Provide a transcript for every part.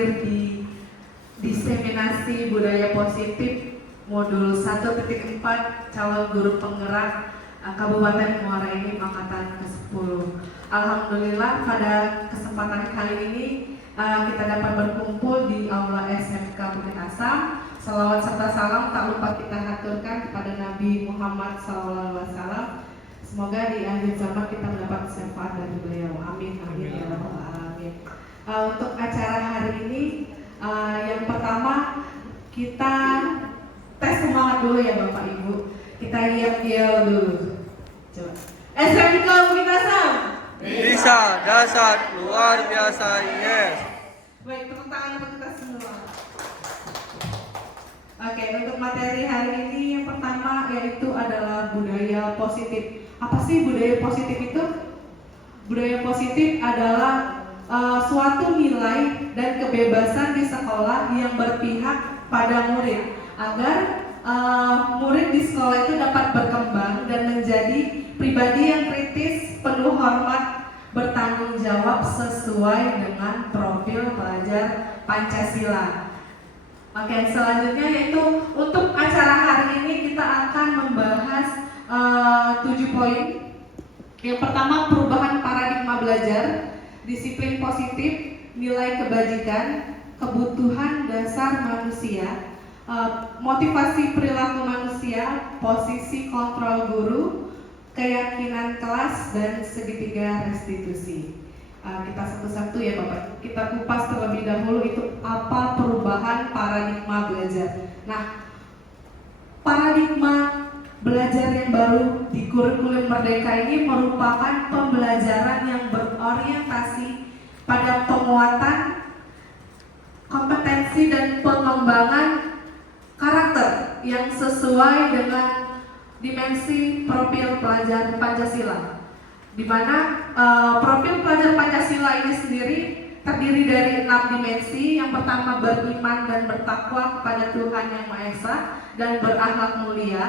hadir di diseminasi budaya positif modul 1.4 calon guru penggerak Kabupaten Muara Enim angkatan ke-10. Alhamdulillah pada kesempatan kali ini kita dapat berkumpul di Aula SMK Bukit Asam. Salawat serta salam tak lupa kita haturkan kepada Nabi Muhammad SAW. Semoga di akhir zaman kita mendapat syafaat dari beliau. Amin, amin ya rabbal alamin. Untuk acara hari ini, yang pertama kita tes semangat dulu ya Bapak Ibu. Kita yel dulu. Coba. SMK Bukit Asam. Bisa, dasar, luar biasa, yes. Baik, tepuk tangan untuk kita semua. Oke, untuk materi hari ini yang pertama yaitu adalah budaya positif. Apa sih budaya positif itu? Budaya positif adalah suatu nilai dan kebebasan di sekolah yang berpihak pada murid agar murid di sekolah itu dapat berkembang dan menjadi pribadi yang kritis, penuh hormat, bertanggung jawab sesuai dengan profil pelajar Pancasila. Oke, selanjutnya yaitu untuk acara hari ini kita akan membahas 7 poin. Yang pertama, perubahan paradigma belajar, disiplin positif, nilai kebajikan, kebutuhan dasar manusia, motivasi perilaku manusia, posisi kontrol guru, keyakinan kelas, dan segitiga restitusi. Kita satu-satu ya Bapak, kita kupas terlebih dahulu itu apa perubahan paradigma belajar. Nah, paradigma belajar yang baru di kurikulum Merdeka ini merupakan pembelajaran yang berorientasi pada penguatan kompetensi dan pengembangan karakter yang sesuai dengan dimensi profil pelajar Pancasila, di mana profil pelajar Pancasila ini sendiri terdiri dari 6 dimensi. Yang pertama, beriman dan bertakwa kepada Tuhan Yang Maha Esa dan berakhlak mulia.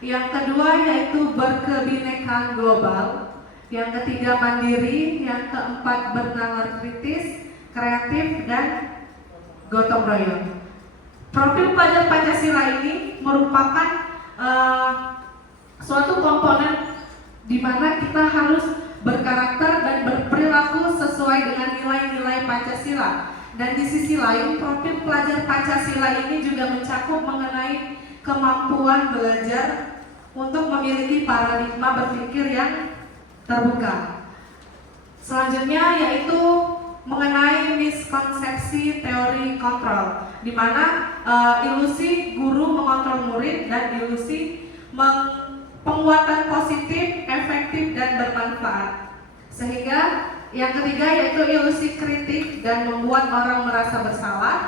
Yang kedua yaitu berkebinekaan global. Yang ketiga, mandiri. Yang keempat, bernalar kritis, kreatif, dan gotong royong. Profil pelajar Pancasila ini merupakan suatu komponen di mana kita harus berkarakter dan berperilaku sesuai dengan nilai-nilai Pancasila. Dan di sisi lain, profil pelajar Pancasila ini juga mencakup mengenai kemampuan belajar untuk memiliki paradigma berpikir yang terbuka. Selanjutnya yaitu mengenai miskonsepsi teori kontrol, di mana ilusi guru mengontrol murid dan ilusi penguatan positif, efektif, dan bermanfaat. Sehingga yang ketiga yaitu ilusi kritik dan membuat orang merasa bersalah,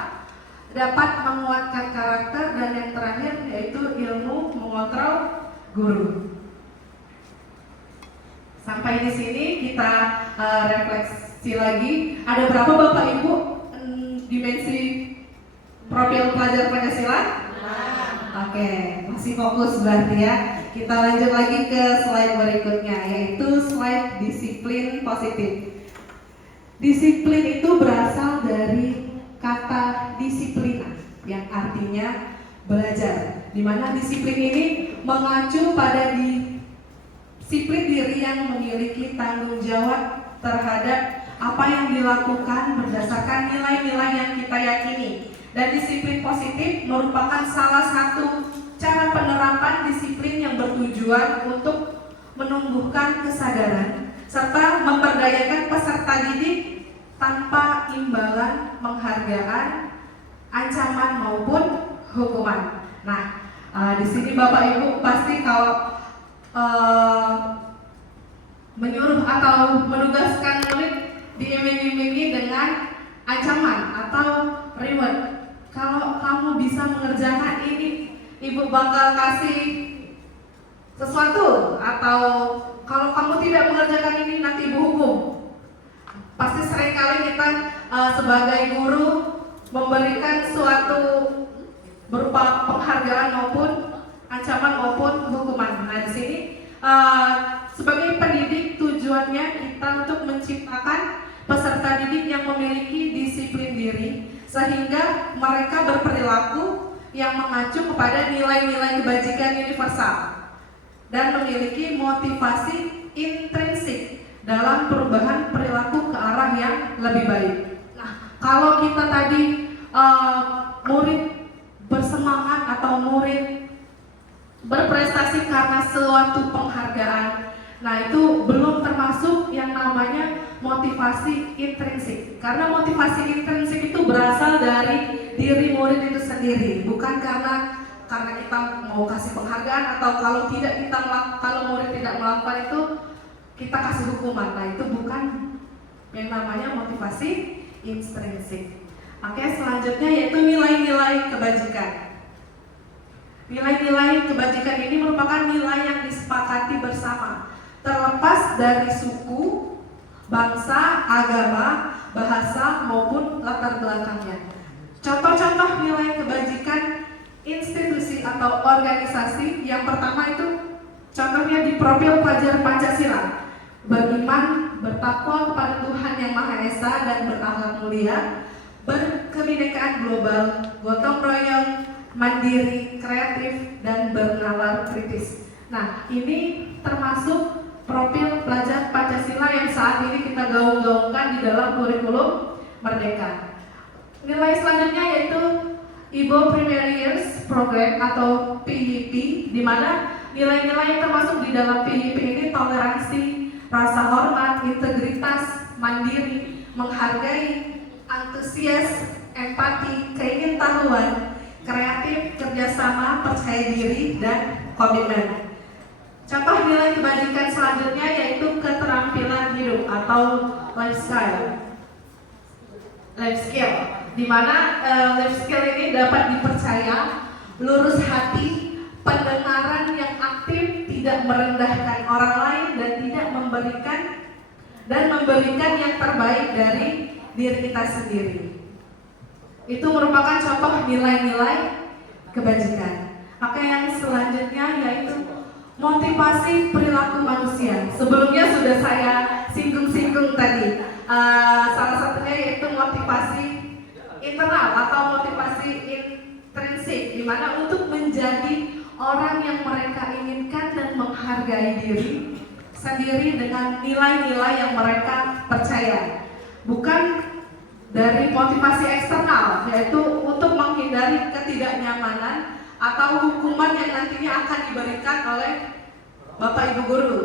dapat menguatkan karakter, dan yang terakhir yaitu ilmu mengontrol guru. Sampai di sini kita refleksi lagi. Ada berapa Bapak Ibu dimensi profil pelajar Pancasila? Oke, masih fokus berarti ya. Kita lanjut lagi ke slide berikutnya, yaitu slide disiplin positif. Disiplin itu berasal dari kata disiplina yang artinya belajar, di mana disiplin ini mengacu pada disiplin diri yang memiliki tanggung jawab terhadap apa yang dilakukan berdasarkan nilai-nilai yang kita yakini. Dan disiplin positif merupakan salah satu cara penerapan disiplin yang bertujuan untuk menumbuhkan kesadaran serta memberdayakan peserta didik tanpa imbalan penghargaan, ancaman maupun hukuman. Nah, di sini Bapak Ibu pasti kalau menyuruh atau menugaskan murid diiming-imingi dengan ancaman atau reward. Kalau kamu bisa mengerjakan ini, ibu bakal kasih sesuatu, atau kalau kamu tidak mengerjakan ini nanti ibu hukum. Pasti seringkali kita sebagai guru memberikan suatu berupa penghargaan maupun ancaman maupun hukuman. Nah, di sini sebagai pendidik tujuannya kita untuk menciptakan peserta didik yang memiliki disiplin diri sehingga mereka berperilaku yang mengacu kepada nilai-nilai kebajikan universal dan memiliki motivasi intrinsik dalam perubahan perilaku ke arah yang lebih baik. Nah, kalau kita tadi murid bersemangat atau murid berprestasi karena suatu penghargaan, nah itu belum termasuk yang namanya motivasi intrinsik. Karena motivasi intrinsik itu berasal dari diri murid itu sendiri, bukan karena kita mau kasih penghargaan atau kalau murid tidak melakukan itu kita kasih hukuman. Nah itu bukan yang namanya motivasi intrinsik. Oke, selanjutnya yaitu nilai-nilai kebajikan. Nilai-nilai kebajikan ini merupakan nilai yang disepakati bersama, terlepas dari suku, bangsa, agama, bahasa, maupun latar belakangnya. Contoh-contoh nilai kebajikan institusi atau organisasi yang pertama itu contohnya di profil pelajar Pancasila: beriman, bertakwa kepada Tuhan Yang Maha Esa dan berakhlak mulia, berkebinekaan global, gotong royong, mandiri, kreatif, dan bernalar kritis. Nah, ini termasuk profil pelajar Pancasila yang saat ini kita gaung-gaungkan di dalam kurikulum Merdeka. Nilai selanjutnya yaitu Ibo Primary Years Program atau PYP, di mana nilai-nilai yang termasuk di dalam PYP ini toleransi, rasa hormat, integritas, mandiri, menghargai, antusias, empati, keingintahuan, kreatif, kerjasama, percaya diri, dan komitmen. Contoh nilai kebajikan selanjutnya yaitu keterampilan hidup atau life skill, di mana life skill ini dapat dipercaya, lurus hati, pendengaran yang aktif, tidak merendahkan orang lain, dan tidak memberikan yang terbaik dari diri kita sendiri. Itu merupakan contoh nilai-nilai kebajikan. Oke, yang selanjutnya yaitu motivasi perilaku manusia. Sebelumnya sudah saya singgung-singgung tadi. Salah satunya yaitu motivasi internal atau motivasi intrinsik, di mana untuk menjadi orang yang mereka inginkan dan menghargai diri sendiri dengan nilai-nilai yang mereka percaya. Bukan dari motivasi eksternal, yaitu untuk menghindari ketidaknyamanan atau hukuman yang nantinya akan diberikan oleh Bapak Ibu Guru.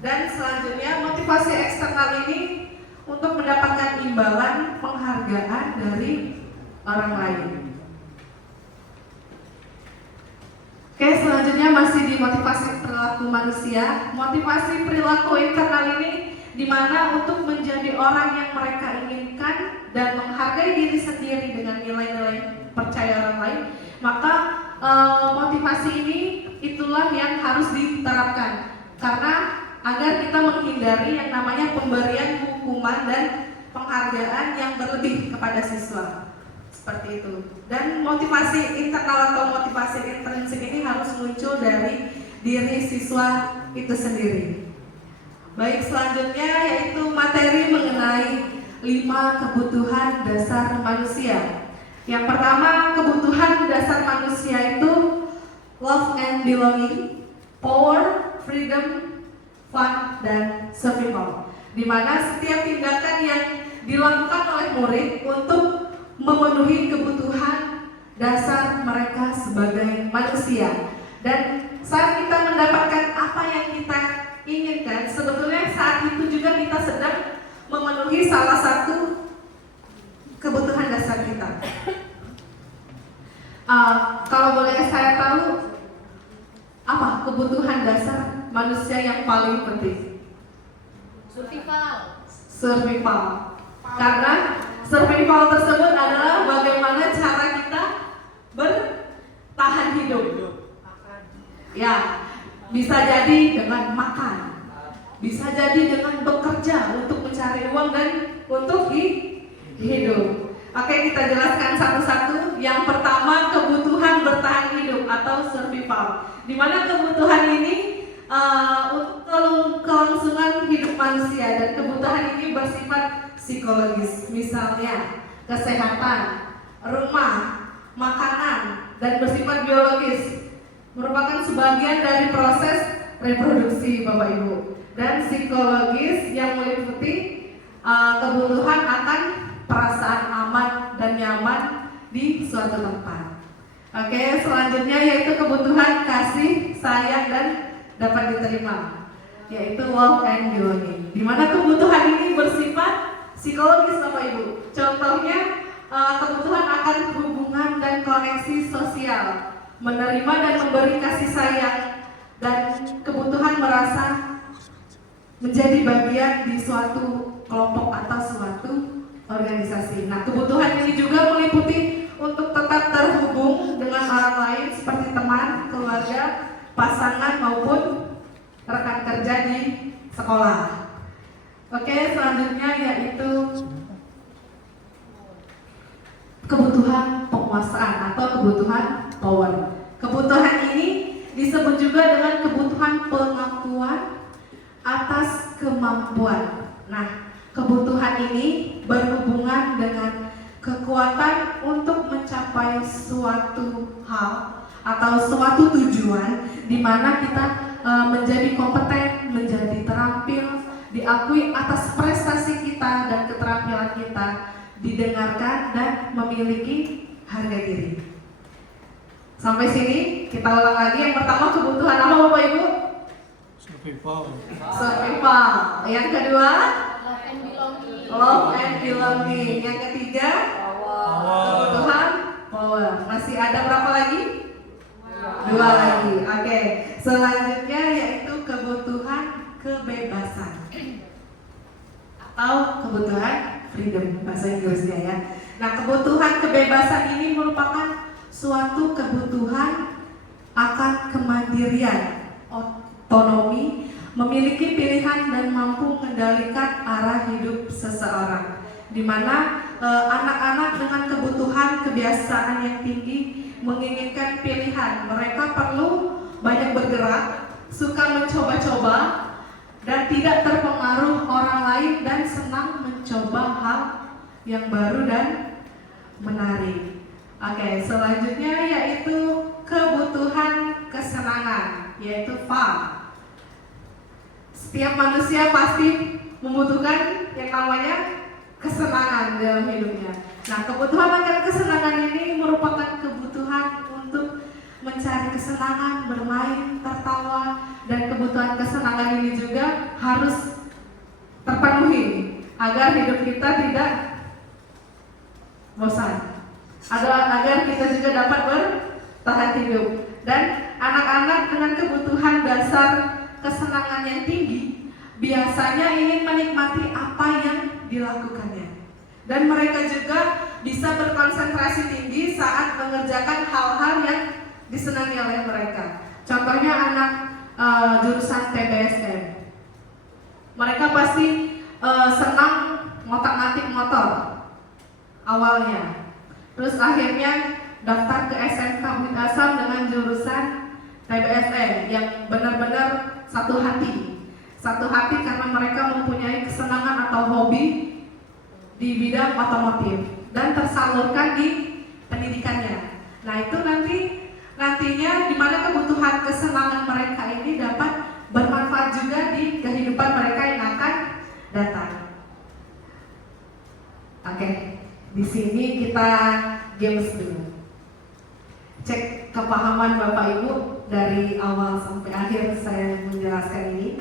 Dan selanjutnya motivasi eksternal ini untuk mendapatkan imbalan penghargaan dari orang lain. Oke, selanjutnya masih di motivasi perilaku manusia. Motivasi perilaku internal ini di mana untuk menjadi orang yang mereka inginkan dan menghargai diri sendiri dengan nilai-nilai percaya orang lain, maka motivasi ini itulah yang harus diterapkan, karena agar kita menghindari yang namanya pemberian hukuman dan penghargaan yang berlebih kepada siswa, seperti itu. Dan motivasi internal atau motivasi intrinsik ini harus muncul dari diri siswa itu sendiri. Baik, selanjutnya yaitu materi mengenai 5 kebutuhan dasar manusia. Yang pertama, kebutuhan dasar manusia itu love and belonging, power, freedom, fun, dan survival. Di mana setiap tindakan yang dilakukan oleh murid untuk memenuhi kebutuhan dasar mereka sebagai manusia. Dan saat kita mendapatkan apa yang kita inginkan, sebetulnya saat itu juga kita sedang memenuhi salah satu kebutuhan dasar kita. Kalau boleh saya tahu, apa kebutuhan dasar manusia yang paling penting? Survival. Karena survival tersebut adalah bagaimana cara kita bertahan hidup. Ya, bisa jadi dengan makan, bisa jadi dengan bekerja untuk mencari uang dan untuk hidup. Oke, kita jelaskan satu-satu. Yang pertama, kebutuhan bertahan hidup atau survival, di mana kebutuhan ini untuk kelangsungan hidup manusia, dan kebutuhan ini bersifat psikologis, misalnya kesehatan, rumah, makanan, dan bersifat biologis, merupakan sebagian dari proses reproduksi Bapak Ibu. Dan psikologis yang meliputi kebutuhan akan perasaan aman dan nyaman di suatu tempat. Oke, selanjutnya yaitu kebutuhan kasih, sayang, dan dapat diterima, yaitu love and belonging. Di mana kebutuhan ini bersifat psikologis Bapak Ibu. Contohnya kebutuhan akan hubungan dan koneksi sosial, menerima dan memberi kasih sayang, dan kebutuhan merasa menjadi bagian di suatu kelompok atau suatu organisasi. Nah, kebutuhan ini juga meliputi untuk tetap terhubung dengan orang lain seperti teman, keluarga, pasangan maupun rekan kerja di sekolah. Oke, selanjutnya yaitu kebutuhan penguasaan atau kebutuhan power. Kebutuhan ini disebut juga dengan kebutuhan pengakuan atas kemampuan. Nah, kebutuhan ini berhubungan dengan kekuatan untuk mencapai suatu hal atau suatu tujuan di mana kita menjadi kompeten, menjadi terampil, diakui atas prestasi kita dan keterampilan kita, didengarkan dan memiliki harga diri. Sampai sini kita ulang lagi. Yang pertama kebutuhan apa Bapak Ibu? Survival. Yang kedua love and belonging. Yang ketiga kebutuhan power. Masih ada berapa lagi? Dua lagi. Oke. Selanjutnya yaitu kebutuhan kebebasan atau kebutuhan freedom bahasa Inggrisnya ya. Nah, kebutuhan kebebasan ini merupakan suatu kebutuhan akan kemandirian, otonomi, memiliki pilihan dan mampu mengendalikan arah hidup seseorang. Di mana anak-anak dengan kebutuhan kebiasaan yang tinggi menginginkan pilihan. Mereka perlu banyak bergerak, suka mencoba-coba, dan tidak terpengaruh orang lain dan senang mencoba hal yang baru dan menarik. Oke, selanjutnya yaitu kebutuhan kesenangan, yaitu fun. Setiap manusia pasti membutuhkan yang namanya kesenangan dalam hidupnya. Nah, kebutuhan akan kesenangan ini merupakan kebutuhan untuk mencari kesenangan, bermain, tertawa, dan kebutuhan kesenangan ini juga harus terpenuhi agar hidup kita tidak bosan, agar kita juga dapat bertahan hidup. Dan anak-anak dengan kebutuhan dasar kesenangan yang tinggi biasanya ingin menikmati apa yang dilakukannya, dan mereka juga bisa berkonsentrasi tinggi saat mengerjakan hal-hal yang disenangi oleh mereka. Contohnya anak jurusan TBSM, mereka pasti senang ngotak-ngatik motor awalnya, terus akhirnya daftar ke SMK Bukit Asam dengan jurusan TBSM yang benar-benar satu hati karena mereka mempunyai kesenangan atau hobi di bidang otomotif dan tersalurkan di pendidikannya. Nah, itu nantinya di mana kebutuhan kesenangan mereka ini dapat bermanfaat juga di kehidupan mereka yang akan datang. Oke, di sini kita games dulu. Cek kepahaman Bapak Ibu dari awal sampai akhir saya menjelaskan ini,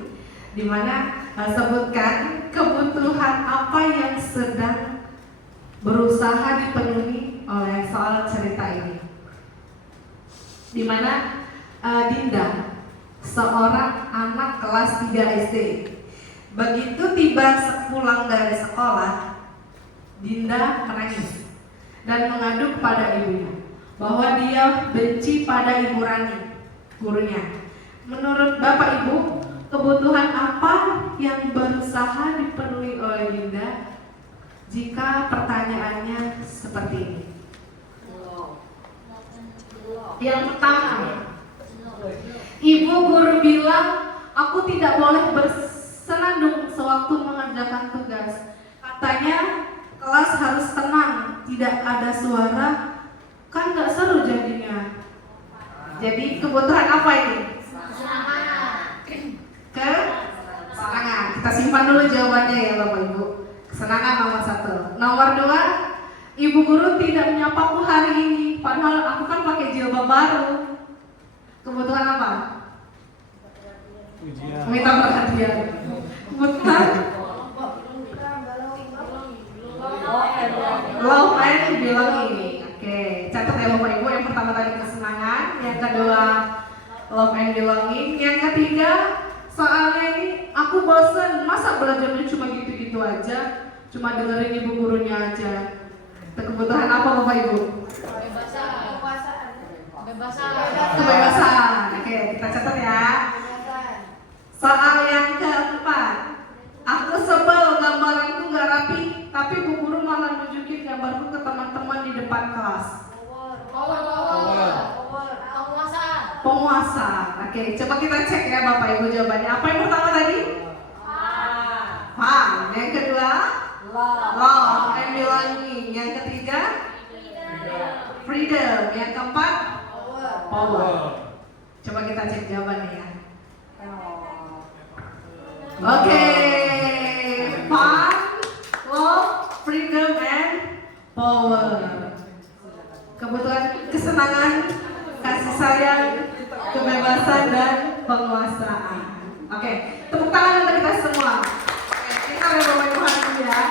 di mana sebutkan kebutuhan apa yang sedang berusaha dipenuhi oleh soal cerita ini. Di mana Dinda, seorang anak kelas 3 SD, begitu tiba pulang dari sekolah, Dinda menangis dan mengadu kepada ibunya bahwa dia benci pada Ibu Rani, gurunya. Menurut Bapak Ibu, kebutuhan apa yang berusaha dipenuhi oleh Dinda jika pertanyaannya seperti ini? Yang pertama, Ibu guru bilang aku tidak boleh bersenandung sewaktu mengerjakan tugas. Katanya kelas harus tenang, tidak ada suara, kan nggak seru jadinya. Jadi kebutuhan apa ini? Kesenangan. Kita simpan dulu jawabannya ya Bapak Ibu. Kesenangan nomor 1. Nomor 2, Ibu guru tidak menyapaku hari ini, padahal aku kan pakai jilbab baru. Kebutuhan apa? Ujian. Minta perhatian. Kebutuhan love and belonging. Oke, catat ya Bapak Ibu. Yang pertama tadi kesenangan, yang kedua love and belonging, yang ketiga soalnya ini aku bosen, masa belajarnya cuma gitu-gitu aja, cuma dengerin ibu gurunya aja. Itu kebutuhan apa Bapak Ibu? Kebebasan. Oke, kita catat ya. Soal yang keempat, aku sebel gambaranku nggak rapi, tapi bu guru malah nunjukin gambarku ke teman-teman di depan kelas. Penguasa. Oke, coba kita cek ya Bapak Ibu jawabannya. Apa yang pertama tadi? Fun. Yang kedua? Love and belonging. Yang ketiga? Freedom. Yang keempat? Power. Coba kita cek jawabannya ya. Oke, fun, love, freedom, and power. Kebutuhan kesenangan, kasih sayang, kebebasan, dan penguasaan. Oke, tepuk tangan untuk kita semua. Oke, kita berdoa Tuhan dulu ya.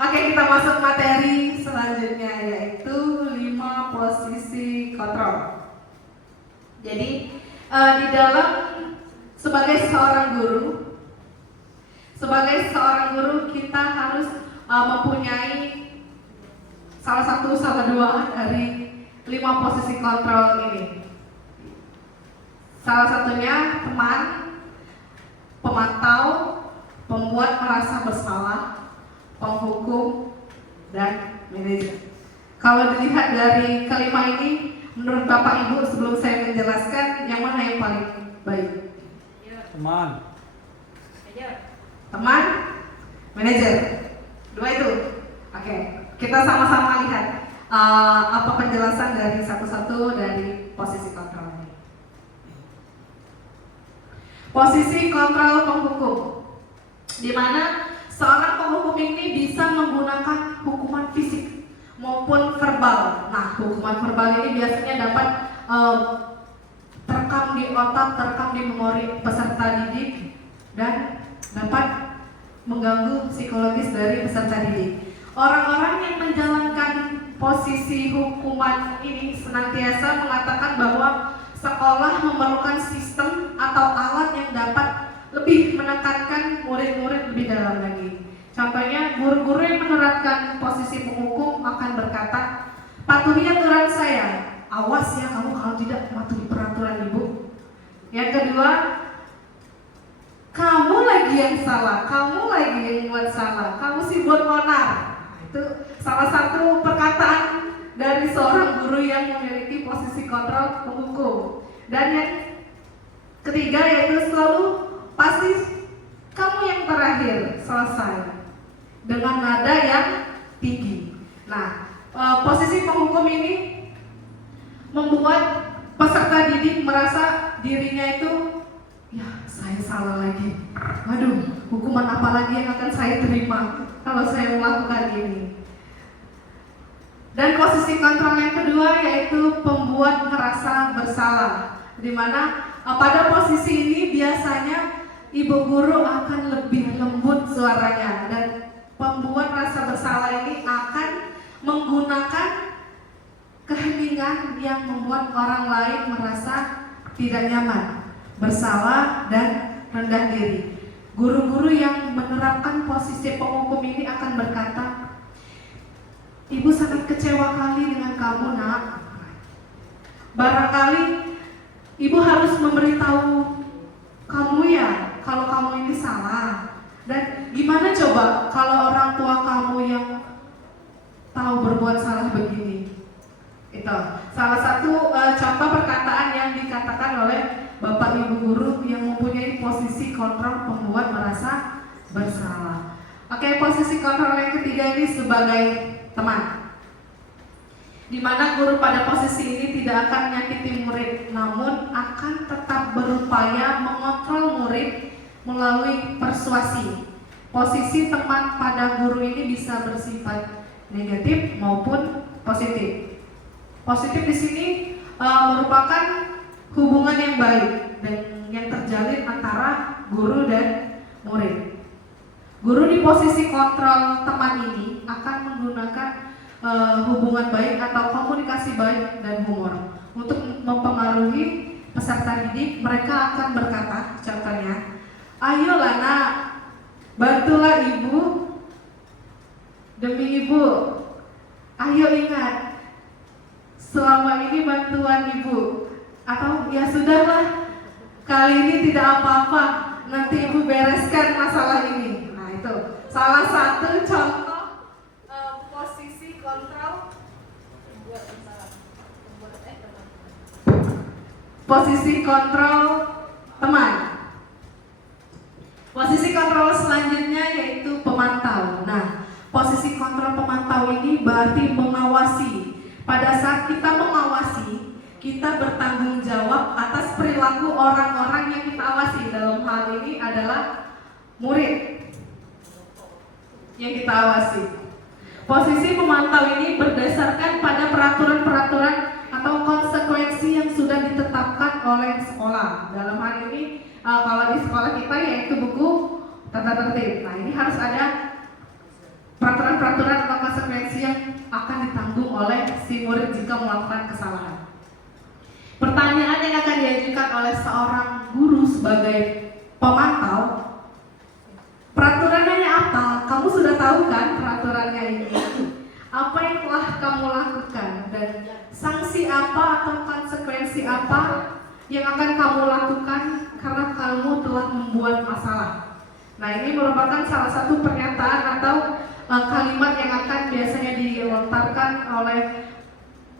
Oke, kita masuk materi selanjutnya, yaitu 5 posisi kontrol. Jadi di dalam sebagai seorang guru kita harus mempunyai salah satu sama dua dari 5 posisi kontrol ini. Salah satunya teman, pemantau, pembuat merasa bersalah, penghukum, dan manajer. Kalau dilihat dari kelima ini, menurut Bapak Ibu sebelum saya menjelaskan, yang mana yang paling baik? Teman. Teman, manajer. Dua itu. Oke, kita sama-sama lihat apa penjelasan dari satu-satu dari posisi kontrol ini. Posisi kontrol penghukum, di mana seorang penghukum ini bisa menggunakan hukuman fisik maupun verbal. Nah, hukuman verbal ini biasanya dapat terekam di otak, terekam di memori peserta didik, dan dapat mengganggu psikologis dari peserta didik. Orang-orang yang menjalankan posisi hukuman ini senantiasa mengatakan bahwa sekolah memerlukan sistem atau alat yang dapat lebih menekankan murid-murid lebih dalam lagi. Contohnya, guru-guru yang menerapkan posisi penghukum akan berkata, patuhi aturan saya, awas ya kamu kalau tidak mematuhi peraturan ibu. Yang kedua, kamu lagi yang salah, kamu lagi yang buat salah, kamu sih buat onar. Itu salah satu perkataan dari seorang guru yang memiliki posisi kontrol penghukum. Dan yang ketiga yaitu selalu pasti kamu yang terakhir selesai, dengan nada yang tinggi. Nah, posisi penghukum ini membuat peserta didik merasa dirinya itu, ya saya salah lagi. Waduh, hukuman apa lagi yang akan saya terima kalau saya melakukan ini. Dan posisi kontrol yang kedua yaitu pembuat merasa bersalah, di mana pada posisi ini biasanya ibu guru akan lebih lembut suaranya, dan pembuat rasa bersalah ini akan menggunakan keheningan yang membuat orang lain merasa tidak nyaman, bersalah, dan rendah diri. Guru-guru yang menerapkan posisi penghukum ini akan berkata, ibu sangat kecewa kali dengan kamu nak. Barangkali ibu harus memberitahu kamu ya kalau kamu ini salah. Dan gimana coba kalau orang tua kamu yang tahu berbuat salah begini? Itu salah satu contoh perkataan yang dikatakan oleh Bapak Ibu guru yang mempunyai posisi kontrol pembuat merasa Oke, posisi kontrol yang ketiga ini sebagai teman, di mana guru pada posisi ini tidak akan menyakiti murid, namun akan tetap berupaya mengontrol murid melalui persuasi. Posisi teman pada guru ini bisa bersifat negatif maupun positif. Positif di sini merupakan hubungan yang baik dan yang terjalin antara guru dan murid. Guru di posisi kontrol teman ini akan menggunakan hubungan baik atau komunikasi baik dan humor untuk mempengaruhi peserta didik. Mereka akan berkata, contohnya, ayolah nak, bantulah ibu demi ibu. Ayo ingat, selama ini bantuan ibu. Atau ya sudahlah, kali ini tidak apa-apa, nanti ibu bereskan masalah ini. Nah itu salah satu contoh posisi kontrol. Posisi kontrol teman. Posisi kontrol selanjutnya yaitu pemantau. Nah, posisi kontrol pemantau ini berarti mengawasi. Pada saat kita mengawasi, kita bertanggung jawab atas perilaku orang-orang yang kita awasi. Dalam hal ini adalah murid yang kita awasi. Posisi pemantau ini berdasarkan pada peraturan-peraturan atau konsekuensi yang sudah ditetapkan oleh sekolah. Dalam hal ini kalau di sekolah kita yaitu buku tata tertib. Nah, ini harus ada peraturan-peraturan atau konsekuensi yang akan ditanggung oleh si murid jika melakukan kesalahan. Pertanyaan yang akan diajukan oleh seorang guru sebagai pemantau, peraturannya apa? Kamu sudah tahu kan peraturannya ini? Apa yang telah kamu lakukan dan sanksi apa atau konsekuensi apa yang akan kamu lakukan karena kamu telah membuat masalah. Nah, ini merupakan salah satu pernyataan atau kalimat yang akan biasanya dilontarkan oleh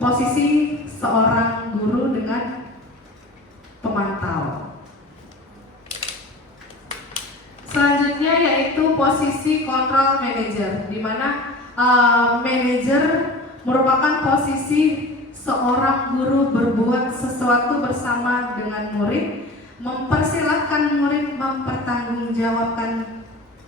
posisi seorang guru dengan pemantau. Selanjutnya yaitu posisi kontrol manajer, di mana manajer merupakan posisi seorang guru berbuat sesuatu bersama dengan murid, mempersilahkan murid mempertanggungjawabkan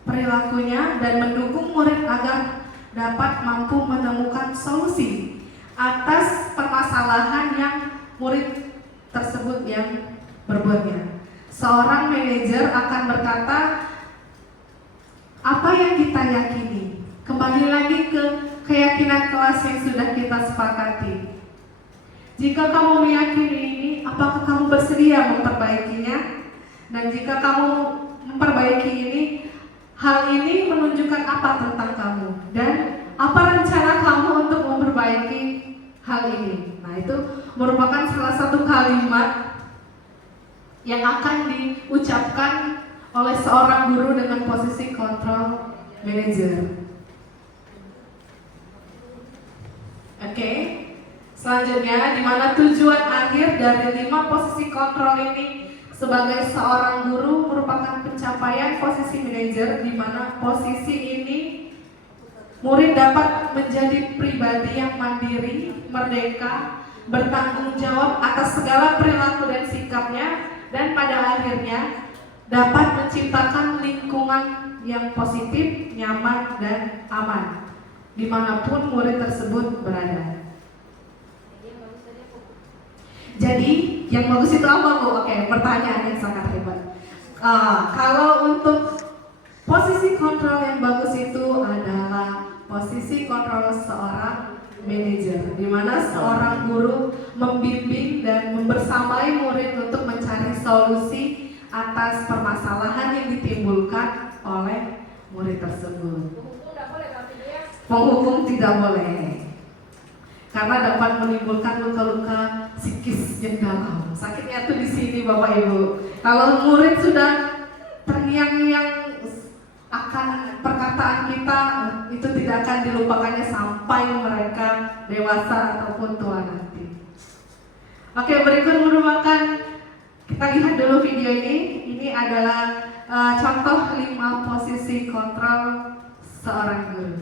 perilakunya dan mendukung murid agar dapat mampu menemukan solusi atas permasalahan yang murid tersebut yang berbuatnya. Seorang manajer akan berkata, apa yang kita yakini? Kembali lagi ke keyakinan kelas yang sudah kita sepakati. Jika kamu meyakini ini, apakah kamu bersedia memperbaikinya? Dan jika kamu memperbaiki ini, hal ini menunjukkan apa tentang kamu? Dan apa rencana kamu untuk memperbaiki hal ini? Nah, itu merupakan salah satu kalimat yang akan diucapkan oleh seorang guru dengan posisi kontrol manager. Oke. Selanjutnya, di mana tujuan akhir dari 5 posisi kontrol ini sebagai seorang guru merupakan pencapaian posisi manajer, di mana posisi ini murid dapat menjadi pribadi yang mandiri, merdeka, bertanggung jawab atas segala perilaku dan sikapnya, dan pada akhirnya dapat menciptakan lingkungan yang positif, nyaman, dan aman dimanapun murid tersebut berada. Jadi yang bagus itu apa, Bu? Oke, pertanyaan yang sangat hebat. Kalau untuk posisi kontrol yang bagus itu adalah posisi kontrol seorang manajer, di mana seorang guru membimbing dan membersamai murid untuk mencari solusi atas permasalahan yang ditimbulkan oleh murid tersebut. Penghukum tidak boleh, karena dapat menimbulkan luka-luka psikis yang dalam. Sakitnya tuh di sini, Bapak Ibu. Kalau murid sudah terngiang-ngiang akan perkataan kita, itu tidak akan dilupakannya sampai mereka dewasa ataupun tua nanti. Oke, berikut merupakan, kita lihat dulu video ini. Ini adalah contoh 5 posisi kontrol seorang guru.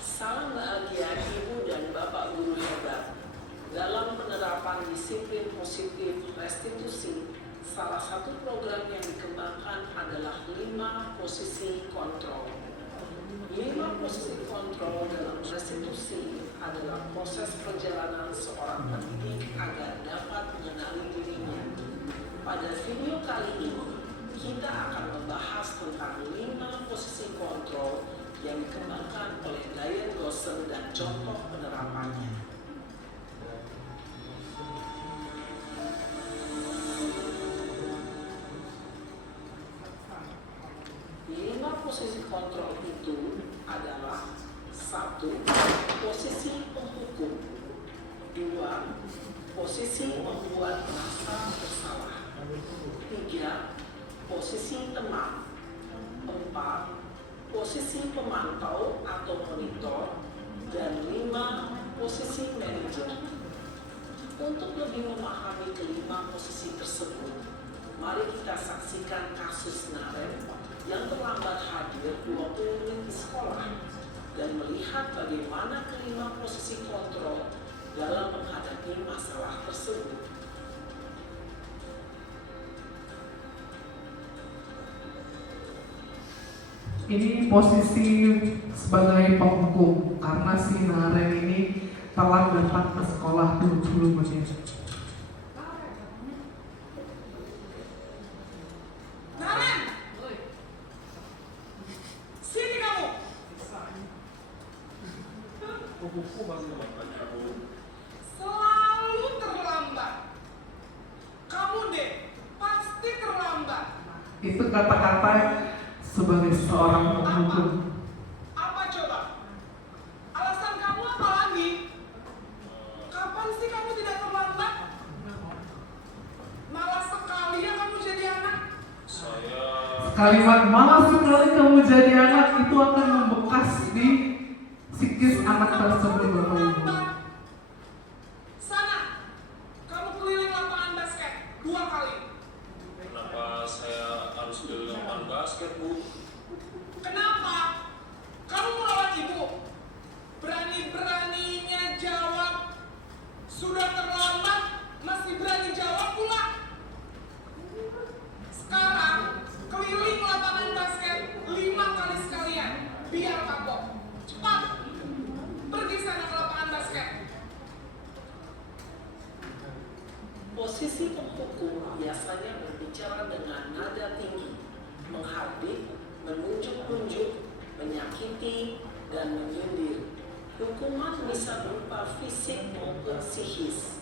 Salam bahagia Ibu dan Bapak Guru hebat. Dalam penerapan disiplin positif restitusi, salah satu program yang dikembangkan adalah 5 posisi kontrol. 5 posisi kontrol dalam restitusi adalah proses perjalanan seorang pendidik agar dapat mengenali dirinya. Pada video kali ini, kita akan membahas tentang 5 posisi kontrol yang dikembangkan oleh Diane Goshen dan contoh penerapannya. Lima posisi kontrol itu adalah 1. Posisi penghukum. 2. Posisi membuat merasa bersalah. 3. Posisi teman. 4. Posisi pemantau atau monitor. Dan 5. Posisi manajer. Untuk lebih memahami kelima posisi tersebut, mari kita saksikan kasus Naren yang terlambat hadir 20 menit di sekolah dan melihat bagaimana kelima posisi kontrol dalam menghadapi masalah tersebut. Ini posisi sebagai penghukum karena si Naren ini telah datang ke sekolah 20 menit. Naren! Sini kamu! Selalu terlambat. Kamu deh, pasti terlambat. Itu kata-kata sebagai seorang penghukum. Apa coba? Alasan kamu apa lagi? Kapan sih kamu tidak terlambat? Malas sekali ya kamu jadi anak. Kalimat malas sekali kamu jadi anak itu akan membekas di psikis anak tersebut, Bapak Ibu. Sana, kamu keliling lapangan basket 2 kali. Kenapa saya harus ke lapangan basket, Bu? Kenapa? Kamu melawan ibu. Berani-beraninya jawab. Sudah terlambat, masih berani jawab pula. Sekarang, keliling lapangan basket 5 kali sekalian. Biar kapok. Cepat. Pergi sana ke lapangan basket. Posisi penghukum biasanya berbicara dengan nada tinggi, menghardik, menunjuk-nunjuk, menyakiti, dan menyindir. Hukuman bisa berupa fisik maupun psikis.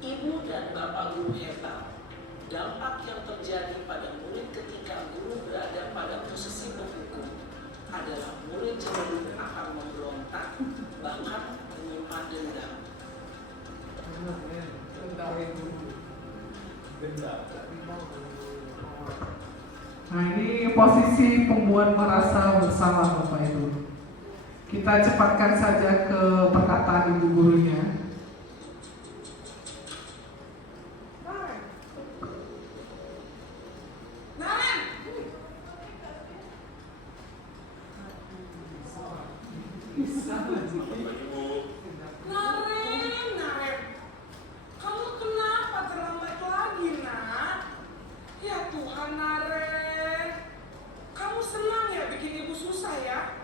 Ibu dan Bapak Guru hebat, dampak yang terjadi pada murid ketika guru berada pada posisi penghukum adalah murid cenderung akan memberontak, bahkan menyimpan dendam. Nah, ini posisi pembuat merasa bersalah, Bapak Ibu. Kita cepatkan saja ke perkataan ibu gurunya. Naren! Naren. Kamu kenapa terlambat lagi, nak? Ya Tuhan, Naren. Kamu senang ya bikin ibu susah ya?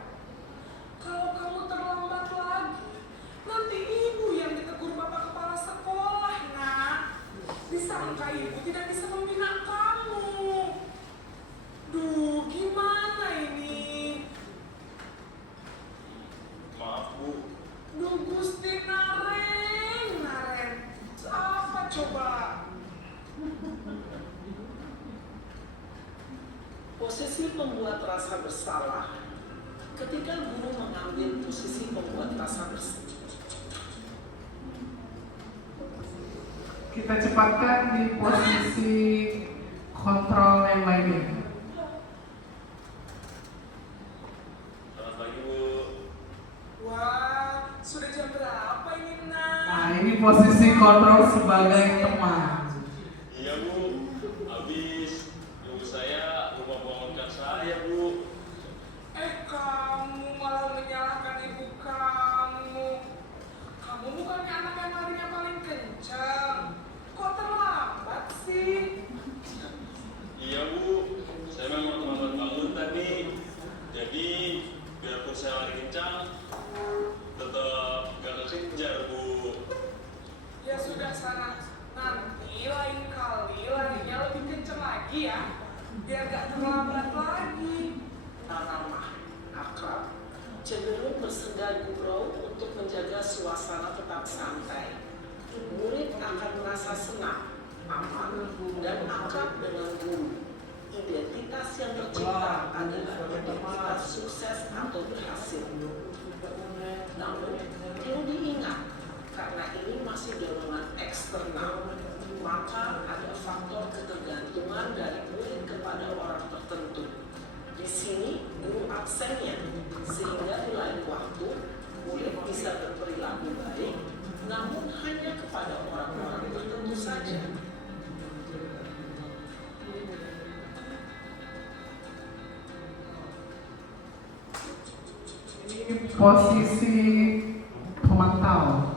Kalau kamu terlambat lagi, nanti ibu yang ditegur bapak kepala sekolah, nak. Disangka ibu tidak bisa membina kamu. Duh, gimana ini? Maaf, Bu. Duh, Gusti Naren. Apa coba? Posisi pembuat rasa bersalah. Ketika guru mengambil posisi pembuat rasa bersalah, Kita cepatkan di posisi kontrol yang lainnya. Selamat pagi, Bu. posisi kontrol sebagai teman. Iya Bu, habis ibu saya lupa bangunkan saya Bu. Kamu malah menyalahkan ibu kamu. Kamu bukannya anak yang larinya paling kencang. Kok terlambat sih? Iya Bu, saya memang terlambat bangun tadi. Jadi biarpun saya lari kencang, tetap gak kekejar Bu. Ya sudah sana. Nanti lain kali larinya lebih kencang lagi ya. Biar gak terlambat lagi. Ramah, akrab, cenderung bersenda gurau untuk menjaga suasana tetap santai. Murid akan merasa senang, aman, dan akrab dengan guru. Identitas yang tercipta adalah identitas sukses atau berhasil. Namun, perlu diingat, karena ini masih dorongan eksternal, maka ada faktor ketergantungan dari murid kepada orang tertentu. Di sini guru absennya, sehingga di lain waktu murid bisa berperilaku baik, namun hanya kepada orang-orang tertentu saja. Ini posisi pemantau.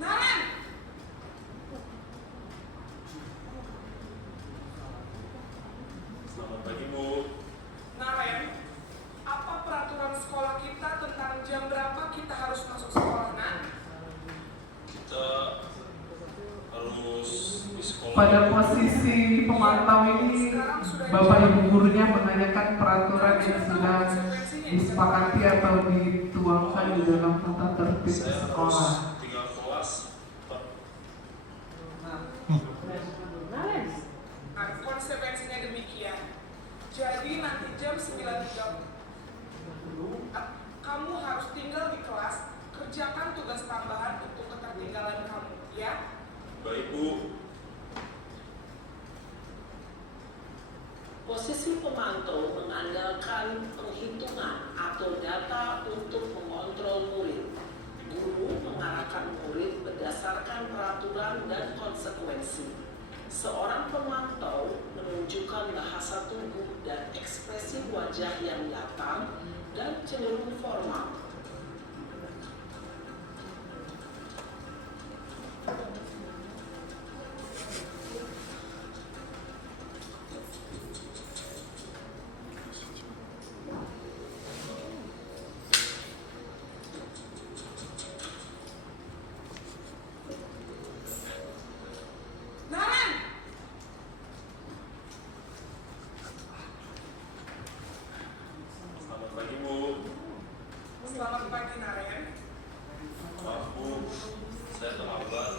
Naren! Selamat pagi Bu. Naren, apa peraturan sekolah kita tentang jam berapa kita harus masuk sekolah, Nak? Kita harus di sekolah. Pada posisi pemantau ini, Bapak Ibu gurunya menanyakan peraturan yang sudah disepakati atau dituangkan di dalam tata tertib Saya harus sekolah. tinggal kelas. Nah, konsekuensinya demikian. Jadi nanti jam 9.30 kamu harus tinggal di kelas, kerjakan tugas tambahan untuk ketertinggalan kamu, ya? Baik Bu. Posisi pemantau mengandalkan penghitungan atau data untuk mengontrol murid. Guru mengarahkan murid berdasarkan peraturan dan konsekuensi. Seorang pemantau menunjukkan bahasa tubuh dan ekspresi wajah yang nyata dan cenderung formal. Naren! Selamat pagi Bu. Selamat pagi, Naren. Maaf Bu, saya terlambat.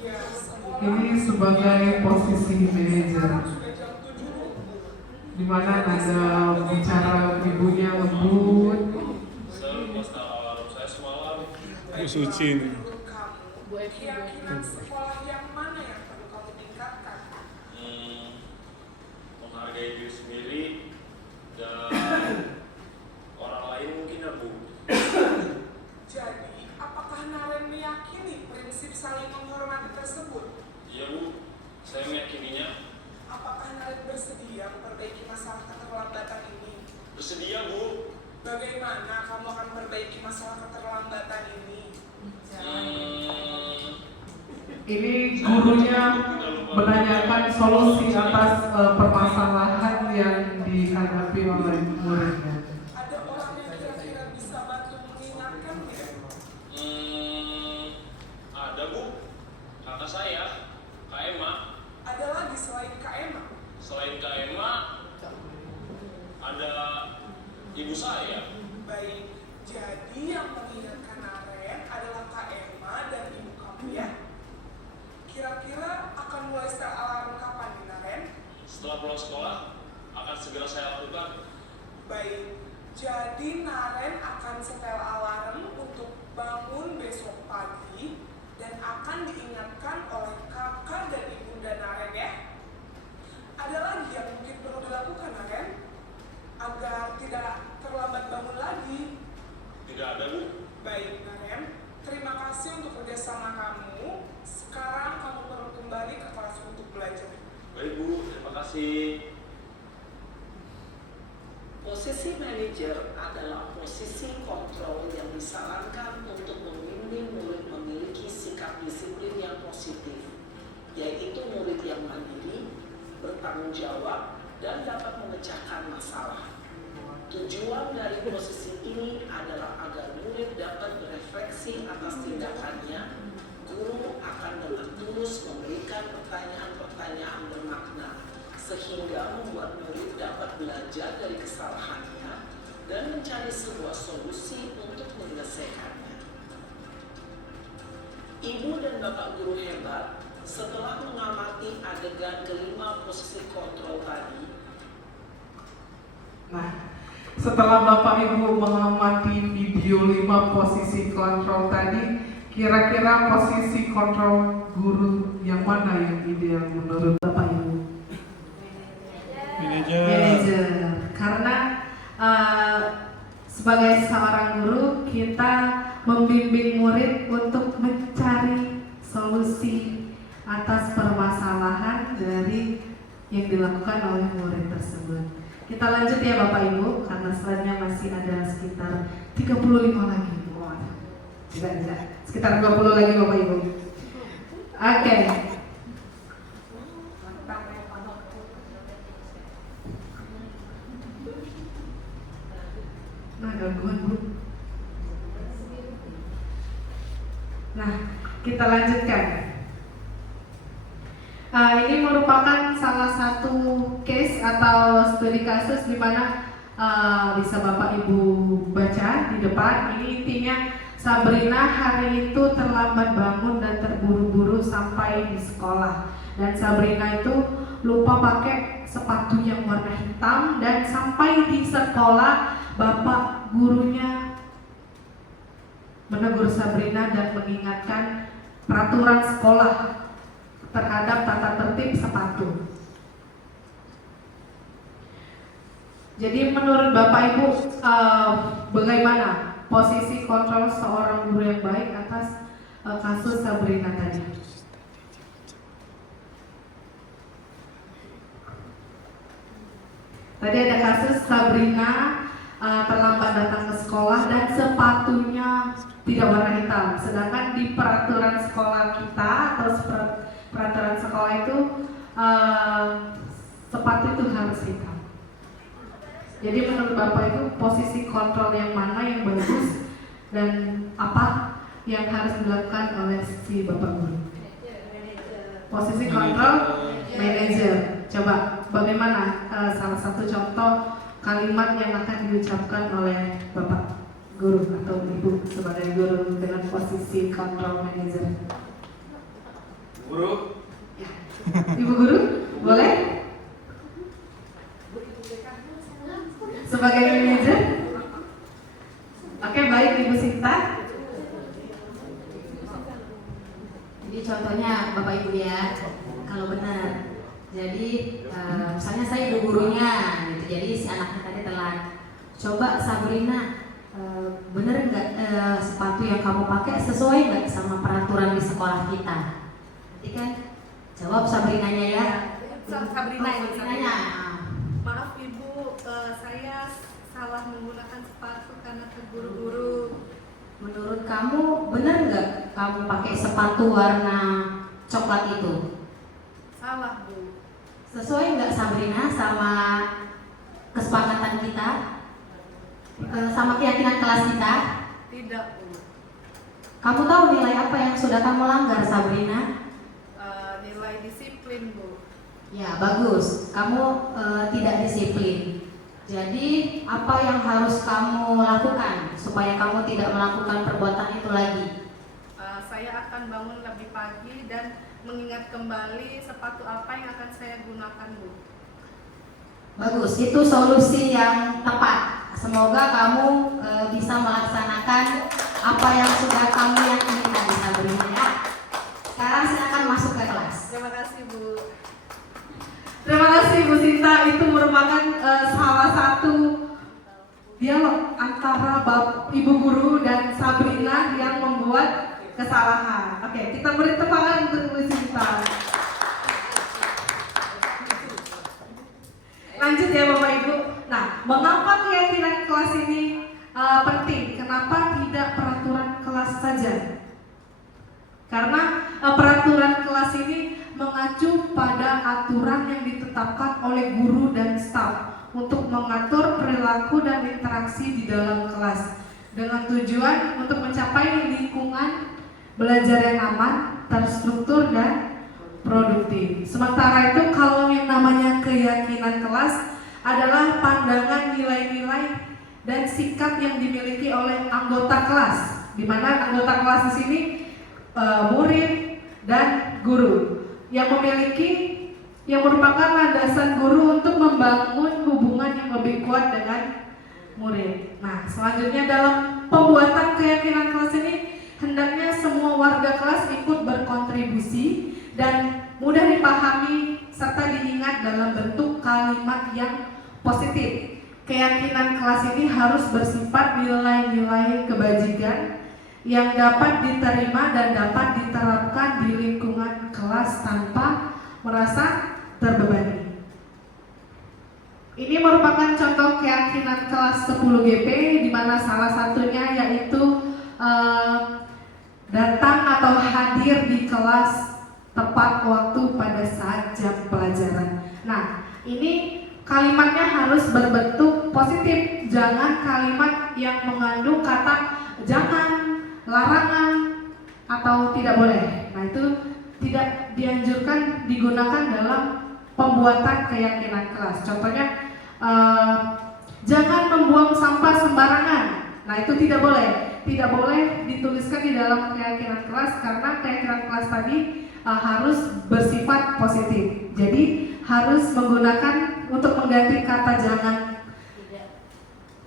Iya, sekolah Ini sebagai posisi manajer, sekarang sudah jam 7. di mana ada bicara ibunya lembut. Saya lupa start alarm saya semalam. Suci nih. Menurut kamu, keyakinan sekolah yang mana yang perlu kamu tingkatkan? Menghargai diri sendiri dan orang lain mungkin ya Bu. Jadi, apakah Naren meyakini prinsip saling menghormati tersebut? Iya Bu, saya meyakininya. Apakah Naren bersedia memperbaiki masalah keterlambatan ini? Bersedia Bu. Bagaimana kamu akan memperbaiki masalah keterlambatan ini? Ini gurunya menanyakan solusi atas permasalahan yang dihadapi oleh muridnya. Ada orang yang kira-kira bisa bantu mengingatkannya? Ada Bu, kakak saya, Kak Emma. Ada lagi selain Kak Emma? Selain Kak Emma, ada ibu saya. Baik, jadi yang mengingatkan Naren adalah Kak Emma dan ibu kamu ya? Kira-kira akan mulai setel alarm kapan nih, Naren? Setelah pulang sekolah, akan segera saya lakukan. Baik, jadi Naren akan setel alarm untuk bangun besok pagi dan akan diingatkan oleh kakak dan ibunda Naren ya. Ada lagi yang mungkin perlu dilakukan, Naren, agar Ibu, terima kasih. Posisi manajer adalah posisi kontrol yang disarankan untuk membimbing murid memiliki sikap disiplin yang positif, yaitu murid yang mandiri, bertanggung jawab, dan dapat memecahkan masalah. Tujuan dari posisi ini adalah agar murid dapat berefleksi atas tindakannya. Guru akan dengan tulus memberikan pertanyaan-pertanyaan bermakna, sehingga membuat murid dapat belajar dari kesalahannya dan mencari sebuah solusi untuk menyelesaikannya. Ibu dan Bapak guru hebat, setelah mengamati adegan kelima posisi kontrol tadi, Nah, setelah Bapak Ibu mengamati video 5 posisi kontrol tadi, kira-kira posisi kontrol guru yang mana yang ideal menurut Bapak Ibu? Manajer. Karena sebagai seorang guru kita membimbing murid untuk mencari solusi atas permasalahan dari yang dilakukan oleh murid tersebut. Kita lanjut ya Bapak Ibu, karena slide-nya masih ada sekitar 35 lagi. Wah, tidak. Sekitar 20 lagi Bapak Ibu. Oke. Nah, gangguan Bu. Nah, kita lanjutkan. Ini merupakan salah satu case atau studi kasus di mana bisa Bapak Ibu baca di depan. Ini intinya Sabrina hari itu terlambat bangun dan terburu-buru sampai di sekolah. Dan Sabrina itu lupa pakai sepatu yang warna hitam, dan sampai di sekolah Bapak gurunya menegur Sabrina dan mengingatkan peraturan sekolah terhadap tata tertib sepatu. Jadi menurut Bapak Ibu bagaimana posisi kontrol seorang guru yang baik atas kasus Sabrina tadi? Tadi ada kasus Sabrina terlambat datang ke sekolah dan sepatunya tidak warna hitam. Sedangkan di peraturan sekolah kita atau peraturan sekolah itu sepatu itu harus hitam. Jadi menurut Bapak itu posisi kontrol yang mana yang bagus dan apa yang harus dilakukan oleh si Bapak guru? Posisi kontrol manajer. Coba bagaimana salah satu contoh kalimat yang akan diucapkan oleh Bapak guru atau Ibu sebagai guru dengan posisi kontrol manajer? Guru, Ya. Ibu guru, boleh? Sebagai manajer? Oke, baik Ibu Sinta. Jadi contohnya Bapak Ibu ya, kalau benar. Jadi misalnya saya ibu gurunya, gitu. Jadi si anaknya tadi telat. Coba Sabrina, bener nggak sepatu yang kamu pakai sesuai nggak sama peraturan di sekolah kita? Nanti kan jawab Sabrinanya ya. Sabrina ini. Sabrinanya. Maaf Ibu, saya salah menggunakan sepatu karena terburu-buru. Menurut kamu bener nggak kamu pakai sepatu warna coklat itu? Salah Bu. Sesuai nggak Sabrina sama kesepakatan kita, sama keyakinan kelas kita? Tidak Bu. Kamu tahu nilai apa yang sudah kamu langgar Sabrina? Nilai disiplin Bu. Ya bagus, kamu tidak disiplin. Jadi apa yang harus kamu lakukan supaya kamu tidak melakukan perbuatan itu lagi? Saya akan bangun lebih pagi dan mengingat kembali sepatu apa yang akan saya gunakan Bu. Bagus, itu solusi yang tepat. Semoga kamu bisa melaksanakan apa yang sudah kamu yakinkan di Sabrina ya. Sekarang silakan masuk ke kelas. Terima kasih Bu. Terima kasih Bu Sinta. Itu merupakan salah satu dialog antara Ibu guru dan Sabrina yang membuat kesalahan. Oke, kita beri tepuk tangan untuk Bu Sinta. lanjut ya Bapak Ibu. Nah, mengapa keyakinan kelas ini penting? Kenapa tidak peraturan kelas saja? Karena peraturan kelas ini mengacu pada aturan yang ditetapkan oleh guru dan staf untuk mengatur perilaku dan interaksi di dalam kelas dengan tujuan untuk mencapai lingkungan belajar yang aman, terstruktur, dan produktif. Sementara itu kalau yang namanya keyakinan kelas adalah pandangan nilai-nilai dan sikap yang dimiliki oleh anggota kelas, di mana anggota kelas di sini murid dan guru yang merupakan landasan guru untuk membangun hubungan yang lebih kuat dengan murid. Nah, selanjutnya dalam pembuatan keyakinan kelas ini hendaknya semua warga kelas ikut berkontribusi dan mudah dipahami serta diingat dalam bentuk kalimat yang positif. Keyakinan kelas ini harus bersifat nilai-nilai kebajikan yang dapat diterima dan dapat diterapkan di lingkungan kelas tanpa merasa terbebani. Ini merupakan contoh keyakinan kelas 10 GP di mana salah satunya yaitu datang atau hadir di kelas tepat waktu pada saat jam pelajaran. Nah, ini kalimatnya harus berbentuk positif, jangan kalimat yang mengandung kata jangan, larangan, atau tidak boleh. Nah, itu tidak dianjurkan digunakan dalam pembuatan keyakinan kelas. Contohnya, jangan membuang sampah sembarangan. Nah, itu tidak boleh dituliskan di dalam keyakinan kelas karena keyakinan kelas tadi harus bersifat positif. Jadi harus menggunakan untuk mengganti kata jangan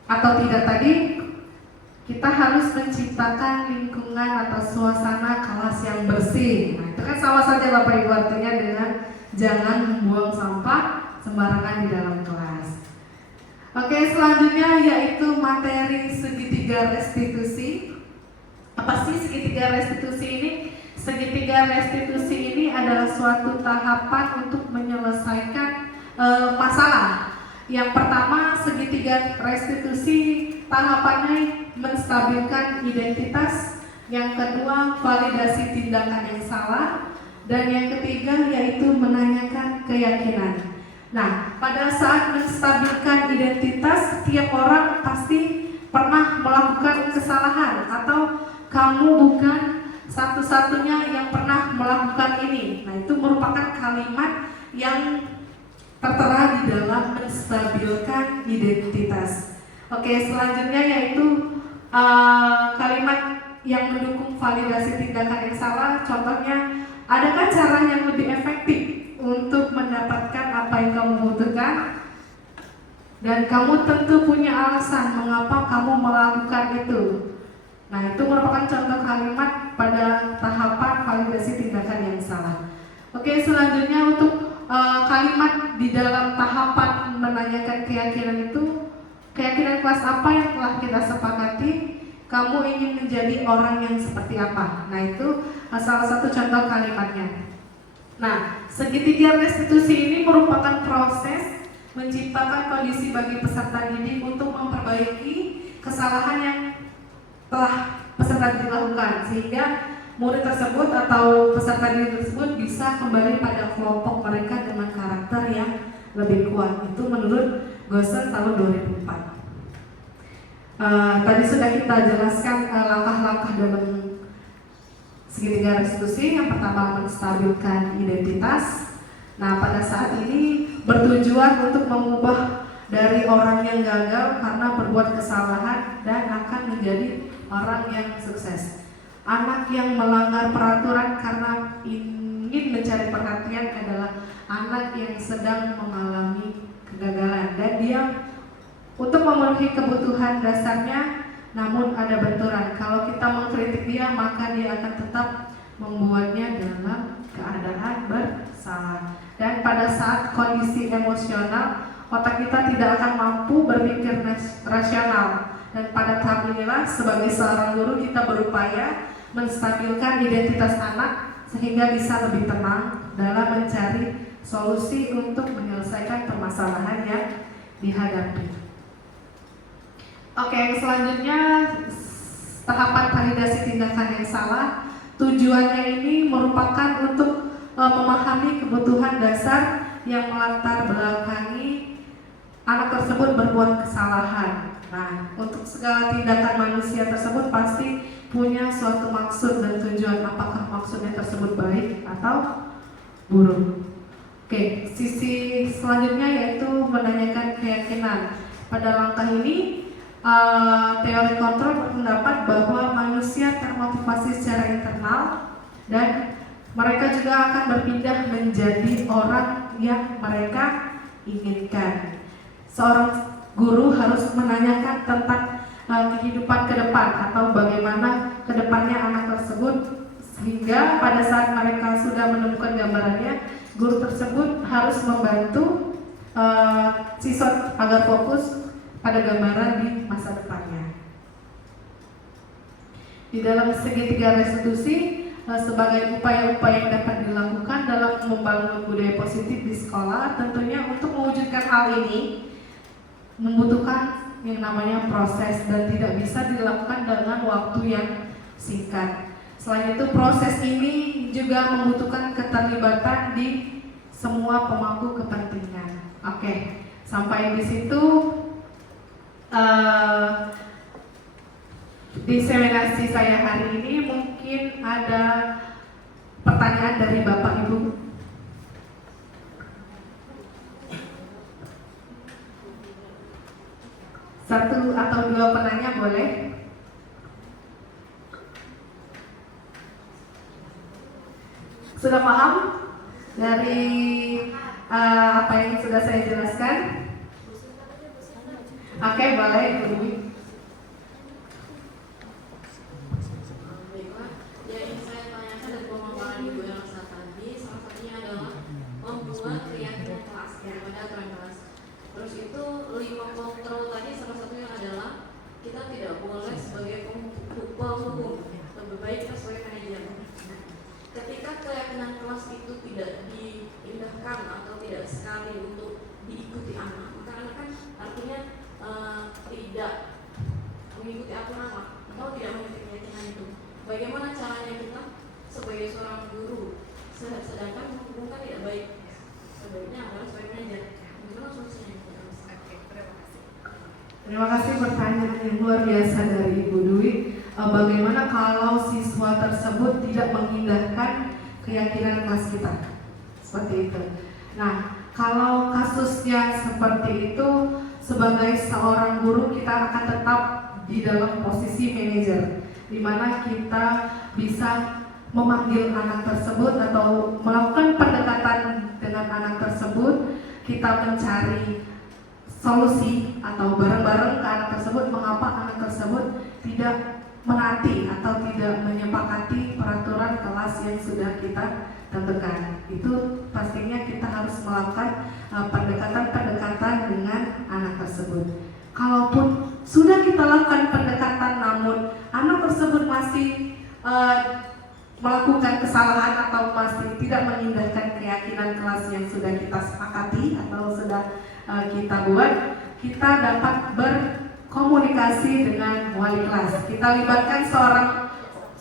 atau tidak tadi, kita harus menciptakan lingkungan atau suasana kelas yang bersih. Nah, itu kan sama saja Bapak Ibu artinya dengan jangan membuang sampah sembarangan di dalam kelas. Oke, selanjutnya yaitu materi segitiga restitusi. Apa sih segitiga restitusi ini? Segitiga restitusi ini adalah suatu tahapan untuk menyelesaikan masalah. Yang pertama, segitiga restitusi tahapannya menstabilkan identitas, yang kedua validasi tindakan yang salah, dan yang ketiga yaitu menanyakan keyakinan. Nah, pada saat menstabilkan identitas, tiap orang pasti pernah melakukan kesalahan atau kamu bukan satu-satunya yang pernah melakukan ini. Nah, itu merupakan kalimat yang tertera di dalam menstabilkan identitas. Oke, selanjutnya yaitu kalimat yang mendukung validasi tindakan yang salah. Contohnya, adakah cara yang lebih efektif untuk mendapatkan apa yang kamu butuhkan? Dan kamu tentu punya alasan mengapa kamu melakukan itu. Nah, itu merupakan contoh kalimat pada tahapan validasi tindakan yang salah. Oke, selanjutnya untuk kalimat di dalam tahapan menanyakan keyakinan itu, keyakinan kelas apa yang telah kita sepakati? Kamu ingin menjadi orang yang seperti apa? Nah, itu salah satu contoh kalimatnya. Nah, segitiga restitusi ini merupakan proses menciptakan kondisi bagi peserta didik untuk memperbaiki kesalahan yang telah peserta didik lakukan, sehingga murid tersebut atau peserta didik tersebut bisa kembali pada kelompok mereka dengan karakter yang lebih kuat. Itu menurut Gosen tahun 2004. Tadi sudah kita jelaskan langkah-langkah dalam segitiga restitusi. Yang pertama, menstabilkan identitas. Nah, pada saat ini bertujuan untuk mengubah dari orang yang gagal karena berbuat kesalahan dan akan menjadi orang yang sukses. Anak yang melanggar peraturan karena ingin mencari perhatian adalah anak yang sedang mengalami kegagalan dan dia untuk memenuhi kebutuhan dasarnya, namun ada benturan. Kalau kita mengkritik dia, maka dia akan tetap membuatnya dalam keadaan bersalah. Dan pada saat kondisi emosional, otak kita tidak akan mampu berpikir rasional. Dan pada tahap inilah, sebagai seorang guru, kita berupaya menstabilkan identitas anak sehingga bisa lebih tenang dalam mencari solusi untuk menyelesaikan permasalahan yang dihadapi. Oke, selanjutnya tahapan validasi tindakan yang salah. Tujuannya ini merupakan untuk memahami kebutuhan dasar yang melatar belakangi anak tersebut berbuat kesalahan. Nah, untuk segala tindakan manusia tersebut pasti punya suatu maksud dan tujuan. Apakah maksudnya tersebut baik atau buruk? Oke, sisi selanjutnya yaitu menanyakan keyakinan. Pada langkah ini, teori kontrol berpendapat bahwa manusia termotivasi secara internal dan mereka juga akan berpindah menjadi orang yang mereka inginkan. Seorang guru harus menanyakan tentang kehidupan ke depan atau bagaimana ke depannya anak tersebut, sehingga pada saat mereka sudah menemukan gambarannya, guru tersebut harus membantu siswa agar fokus pada gambaran di masa depannya. Di dalam segitiga restitusi, sebagai upaya-upaya yang dapat dilakukan dalam membangun budaya positif di sekolah, tentunya untuk mewujudkan hal ini membutuhkan yang namanya proses dan tidak bisa dilakukan dengan waktu yang singkat. Selain itu, proses ini juga membutuhkan keterlibatan di semua pemangku kepentingan. Oke, sampai di situ diseminasi saya hari ini. Mungkin ada pertanyaan dari Bapak Ibu. Satu atau dua penanya boleh. Sudah paham dari apa yang sudah saya jelaskan? Oke, boleh Ibu Dwi. Yang ingin saya tanyakan dari pemaparan Ibu Elsa tadi, salah satunya adalah membuat keyakinan kelas daripada aturan kelas. Terus itu 5 kontrol tadi, salah satunya adalah kita tidak boleh sebagai penghukum, lebih baik kita sebagai manajer. Ketika keyakinan kelas itu tidak diindahkan atau tidak sekali untuk diikuti anak, maka anak kan artinya tidak mengikuti aturan lah, atau tidak memiliki keyakinan itu. Bagaimana caranya kita sebagai seorang guru, sedangkan hukum kan tidak baik, sebaiknya adalah sebagai manajer. Bagaimana solusinya? Terima kasih pertanyaan yang luar biasa dari Ibu Dwi. Bagaimana kalau siswa tersebut tidak mengindahkan keyakinan kelas kita? Seperti itu. Nah, kalau kasusnya seperti itu, sebagai seorang guru kita akan tetap di dalam posisi manajer, di mana kita bisa memanggil anak tersebut atau melakukan pendekatan dengan anak tersebut. Kita mencari solusi atau bareng-bareng ke anak tersebut, mengapa anak tersebut tidak menaati atau tidak menyepakati peraturan kelas yang sudah kita tentukan. Itu pastinya kita harus melakukan pendekatan-pendekatan dengan anak tersebut. Kalaupun sudah kita lakukan pendekatan namun anak tersebut masih melakukan kesalahan atau masih tidak mengindahkan keyakinan kelas yang sudah kita sepakati atau sudah kita buat, kita dapat berkomunikasi dengan wali kelas. Kita libatkan seorang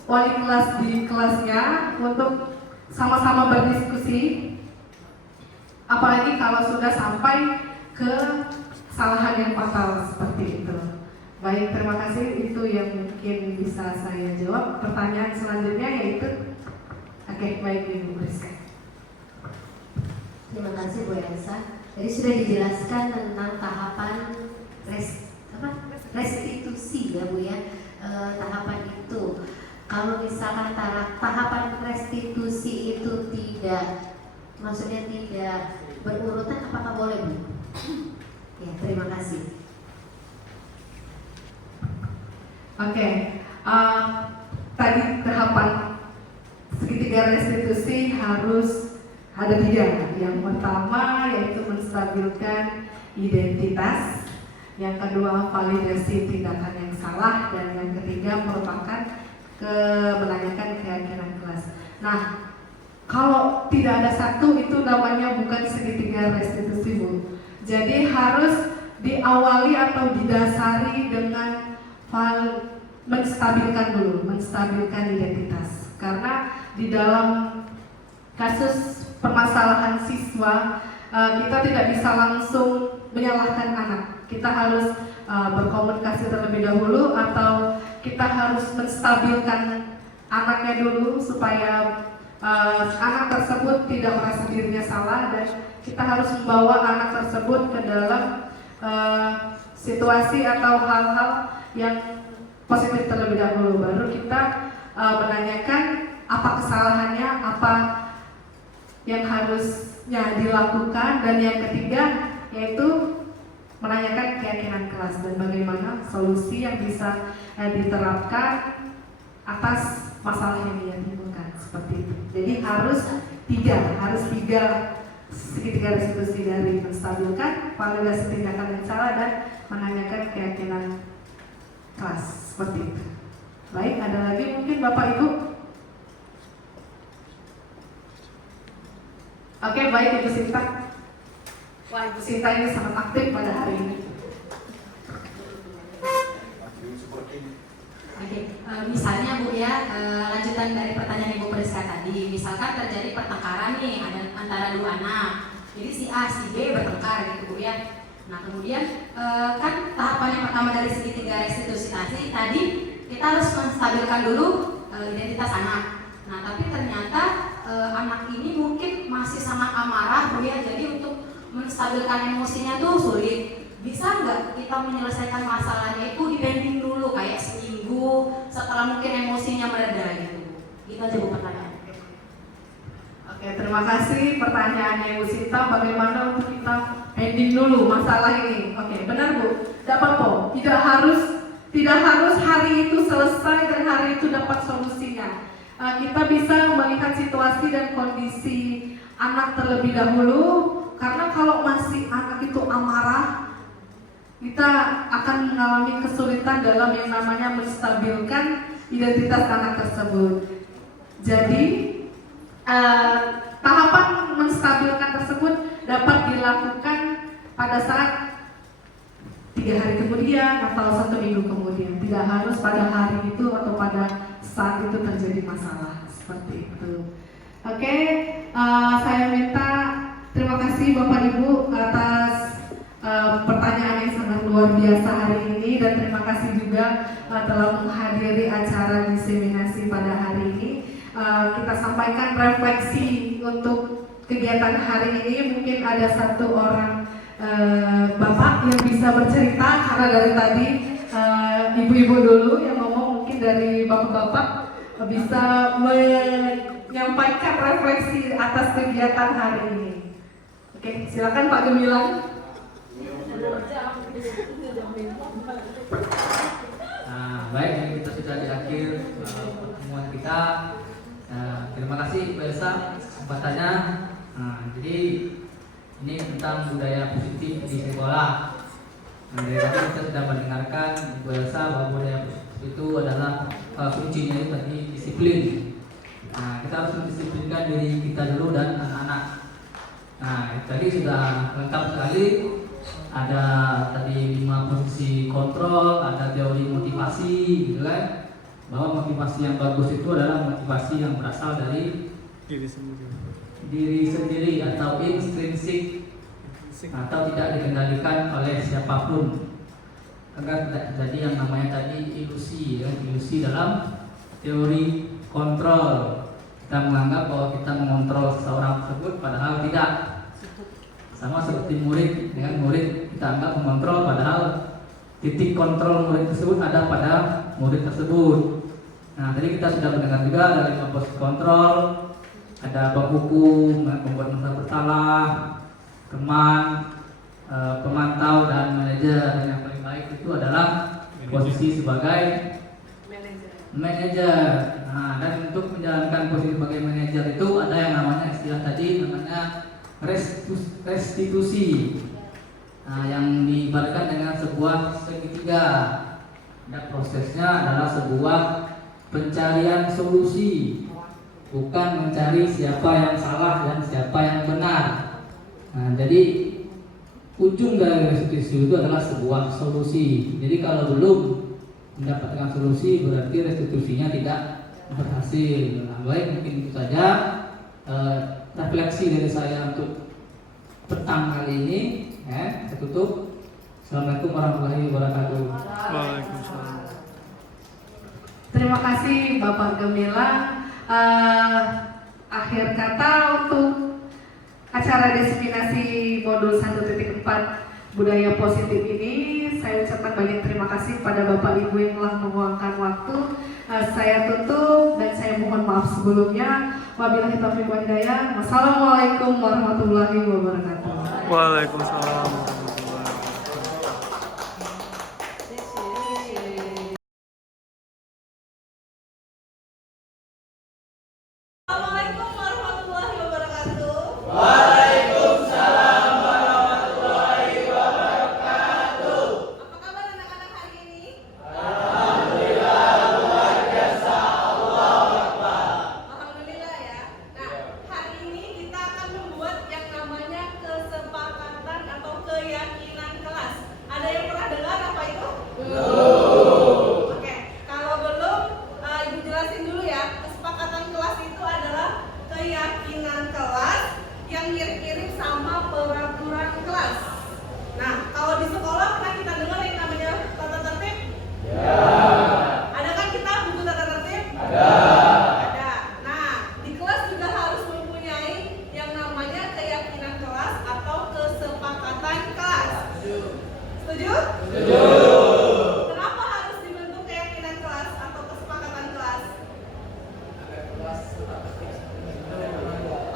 wali kelas di kelasnya untuk sama-sama berdiskusi, apalagi kalau sudah sampai ke kesalahan yang fatal seperti itu. Baik, terima kasih. Itu yang mungkin bisa saya jawab. Pertanyaan selanjutnya yaitu, oke, baik Ibu Rizka. Terima kasih Bu Elsa. Jadi sudah dijelaskan tentang tahapan restitusi ya Bu ya. Tahapan itu, kalau misalkan tahapan restitusi itu tidak, maksudnya tidak berurutan, apakah boleh Bu? Ya, terima kasih. Oke, tadi tahapan segitiga restitusi harus ada 3. Yang pertama yaitu menstabilkan identitas, yang kedua validasi tindakan yang salah, dan yang ketiga merupakan menanyakan keyakinan kelas. Nah, kalau tidak ada satu, itu namanya bukan segitiga restitusi Bu. Jadi harus diawali atau didasari dengan menstabilkan identitas. Karena di dalam kasus permasalahan siswa, kita tidak bisa langsung menyalahkan anak. Kita harus berkomunikasi terlebih dahulu, atau kita harus menstabilkan anaknya dulu supaya anak tersebut tidak merasa dirinya salah, dan kita harus membawa anak tersebut ke dalam situasi atau hal-hal yang positif terlebih dahulu. Baru kita menanyakan apa kesalahannya, apa yang harusnya dilakukan, dan yang ketiga yaitu menanyakan keyakinan kelas dan bagaimana solusi yang bisa diterapkan atas masalah yang dia timbulkan, seperti itu. Jadi harus tiga segitiga restitusi, dari menstabilkan, validasi tindakan yang salah, dan menanyakan keyakinan kelas, seperti itu. Baik, ada lagi mungkin Bapak Ibu? Oke, baik Ibu Sinta. Wah, Ibu Sinta ini sangat aktif pada hari ini. Oke, misalnya Bu ya, lanjutan dari pertanyaan Ibu Priska tadi, misalkan terjadi pertengkaran nih antara dua anak, jadi si A si B bertengkar gitu Bu ya. Nah kemudian kan tahapan yang pertama dari segitiga restitusi tadi kita harus menstabilkan dulu identitas anak. Nah tapi ternyata anak ini mungkin masih sangat amarah Bu ya, jadi untuk menstabilkan emosinya tuh sulit. Bisa nggak kita menyelesaikan masalahnya itu dipending dulu kayak seminggu setelah mungkin emosinya mereda gitu? Itu aja Bu pertanyaan. Oke, terima kasih pertanyaannya Ibu Sinta. Bagaimana untuk kita pending dulu masalah ini? Oke, benar Bu. Tidak apa-apa. Tidak harus hari itu selesai dan hari itu dapat solusinya. Kita bisa melihat situasi dan kondisi anak terlebih dahulu. Karena kalau masih anak itu amarah, kita akan mengalami kesulitan dalam yang namanya menstabilkan identitas anak tersebut. Jadi tahapan menstabilkan tersebut dapat dilakukan pada saat 3 hari kemudian atau 1 minggu kemudian. Tidak harus pada hari itu atau pada saat itu terjadi masalah, seperti itu. Oke, saya minta terima kasih Bapak Ibu atas pertanyaan yang sangat luar biasa hari ini, dan terima kasih juga telah menghadiri acara diseminasi pada hari ini. Kita sampaikan refleksi untuk kegiatan hari ini. Mungkin ada satu orang bapak yang bisa bercerita, karena dari tadi ibu-ibu dulu yang ngomong, mungkin dari bapak-bapak bisa menyampaikan refleksi atas kegiatan hari ini. Oke, silakan Pak Gemilang. Nah, baik, ini kita sudah di akhir pertemuan kita. Terima kasih Bu Elsa kesempatannya. Jadi ini tentang budaya positif di sekolah. Dari tadi kita sudah mendengarkan Bu Elsa bahwa budaya positif itu adalah kuncinya itu tadi disiplin. Nah, kita harus mendisiplinkan diri kita dulu dan anak-anak. Nah, tadi sudah lengkap sekali. Ada tadi 5 posisi kontrol, ada teori motivasi, gitu kan? Bahwa motivasi yang bagus itu adalah motivasi yang berasal dari diri sendiri atau intrinsik, atau tidak dikendalikan oleh siapapun, agar tidak terjadi yang namanya tadi ilusi, ya? Ilusi dalam teori kontrol. Kita menganggap bahwa kita mengontrol seseorang tersebut, padahal tidak. Sama seperti murid, dengan murid kita anggap mengontrol, padahal titik kontrol murid tersebut ada pada murid tersebut. Nah, tadi kita sudah mendengar juga ada 5 posisi kontrol, ada penghukum, pembuat merasa bersalah, teman, pemantau, dan manajer. Dan yang paling baik itu adalah posisi sebagai manajer. Nah, dan untuk menjalankan posisi sebagai manajer itu ada yang namanya istilah tadi namanya restitusi. Nah, yang diibaratkan dengan sebuah segitiga. Dan prosesnya adalah sebuah pencarian solusi, bukan mencari siapa yang salah dan siapa yang benar. Nah, jadi ujung dari restitusi itu adalah sebuah solusi. Jadi kalau belum mendapatkan solusi berarti restitusinya tidak berhasil. Nah, baik, mungkin itu saja refleksi dari saya untuk petang kali ini. Saya tutup. Assalamualaikum warahmatullahi wabarakatuh. Waalaikumsalam. Terima kasih Bapak Gemilang. Akhir kata untuk acara destinasi modul 1.4 budaya positif ini, saya ucapkan banyak terima kasih pada Bapak Ibu yang telah meluangkan waktu. Saya tutup dan saya mohon maaf sebelumnya. Wabillahi taufiq wal hidayah. Wassalamualaikum warahmatullahi wabarakatuh. Waalaikumsalam. Assalamualaikum warahmatullahi wabarakatuh. Waalaikumsalam warahmatullahi wabarakatuh. Apa kabar anak-anak hari ini? Alhamdulillah, luar biasa. Allahu Akbar. Alhamdulillah ya. Nah, hari ini kita akan membuat yang namanya kesepakatan atau keyakinan kelas. Ada yang pernah dengar apa itu? Belum. Oke, kalau belum, Ibu jelasin dulu ya. Kesepakatan kelas itu adalah keyakinan kelas yang mirip-mirip sama peraturan kelas. Nah, kalau di sekolah pernah kita dengar yang namanya tata tertib? Ya. Ada kan kita buku tata tertib? Ada. Ada. Nah, di kelas juga harus mempunyai yang namanya keyakinan kelas atau kesepakatan kelas. Setuju? Setuju. Kenapa harus dibentuk keyakinan kelas atau kesepakatan kelas?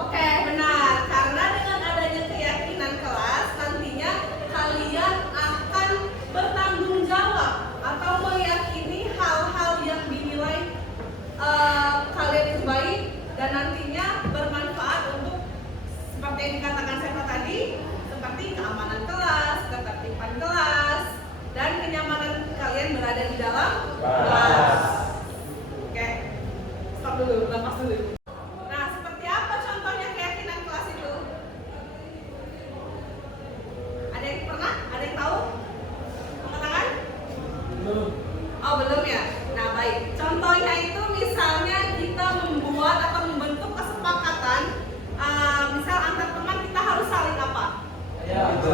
Oke, benar. Karena dengan adanya keyakinan kelas, nantinya kalian akan bertanggung jawab atau meyakini hal-hal yang dinilai kalian itu baik dan nantinya bermanfaat untuk seperti yang dikatakan saya tadi, seperti keamanan kelas, ketertiban kelas, dan kenyamanan kalian berada di dalam kelas. Oke, stop dulu, lepas dulu. Nah, seperti apa contohnya keyakinan kelas itu? Ada yang pernah? Ada yang tahu? Angkat tangan? Belum. Oh, belum ya? Nah, baik. Contohnya itu misalnya kita membuat atau membentuk kesepakatan, misal antar teman kita harus saling apa? Harus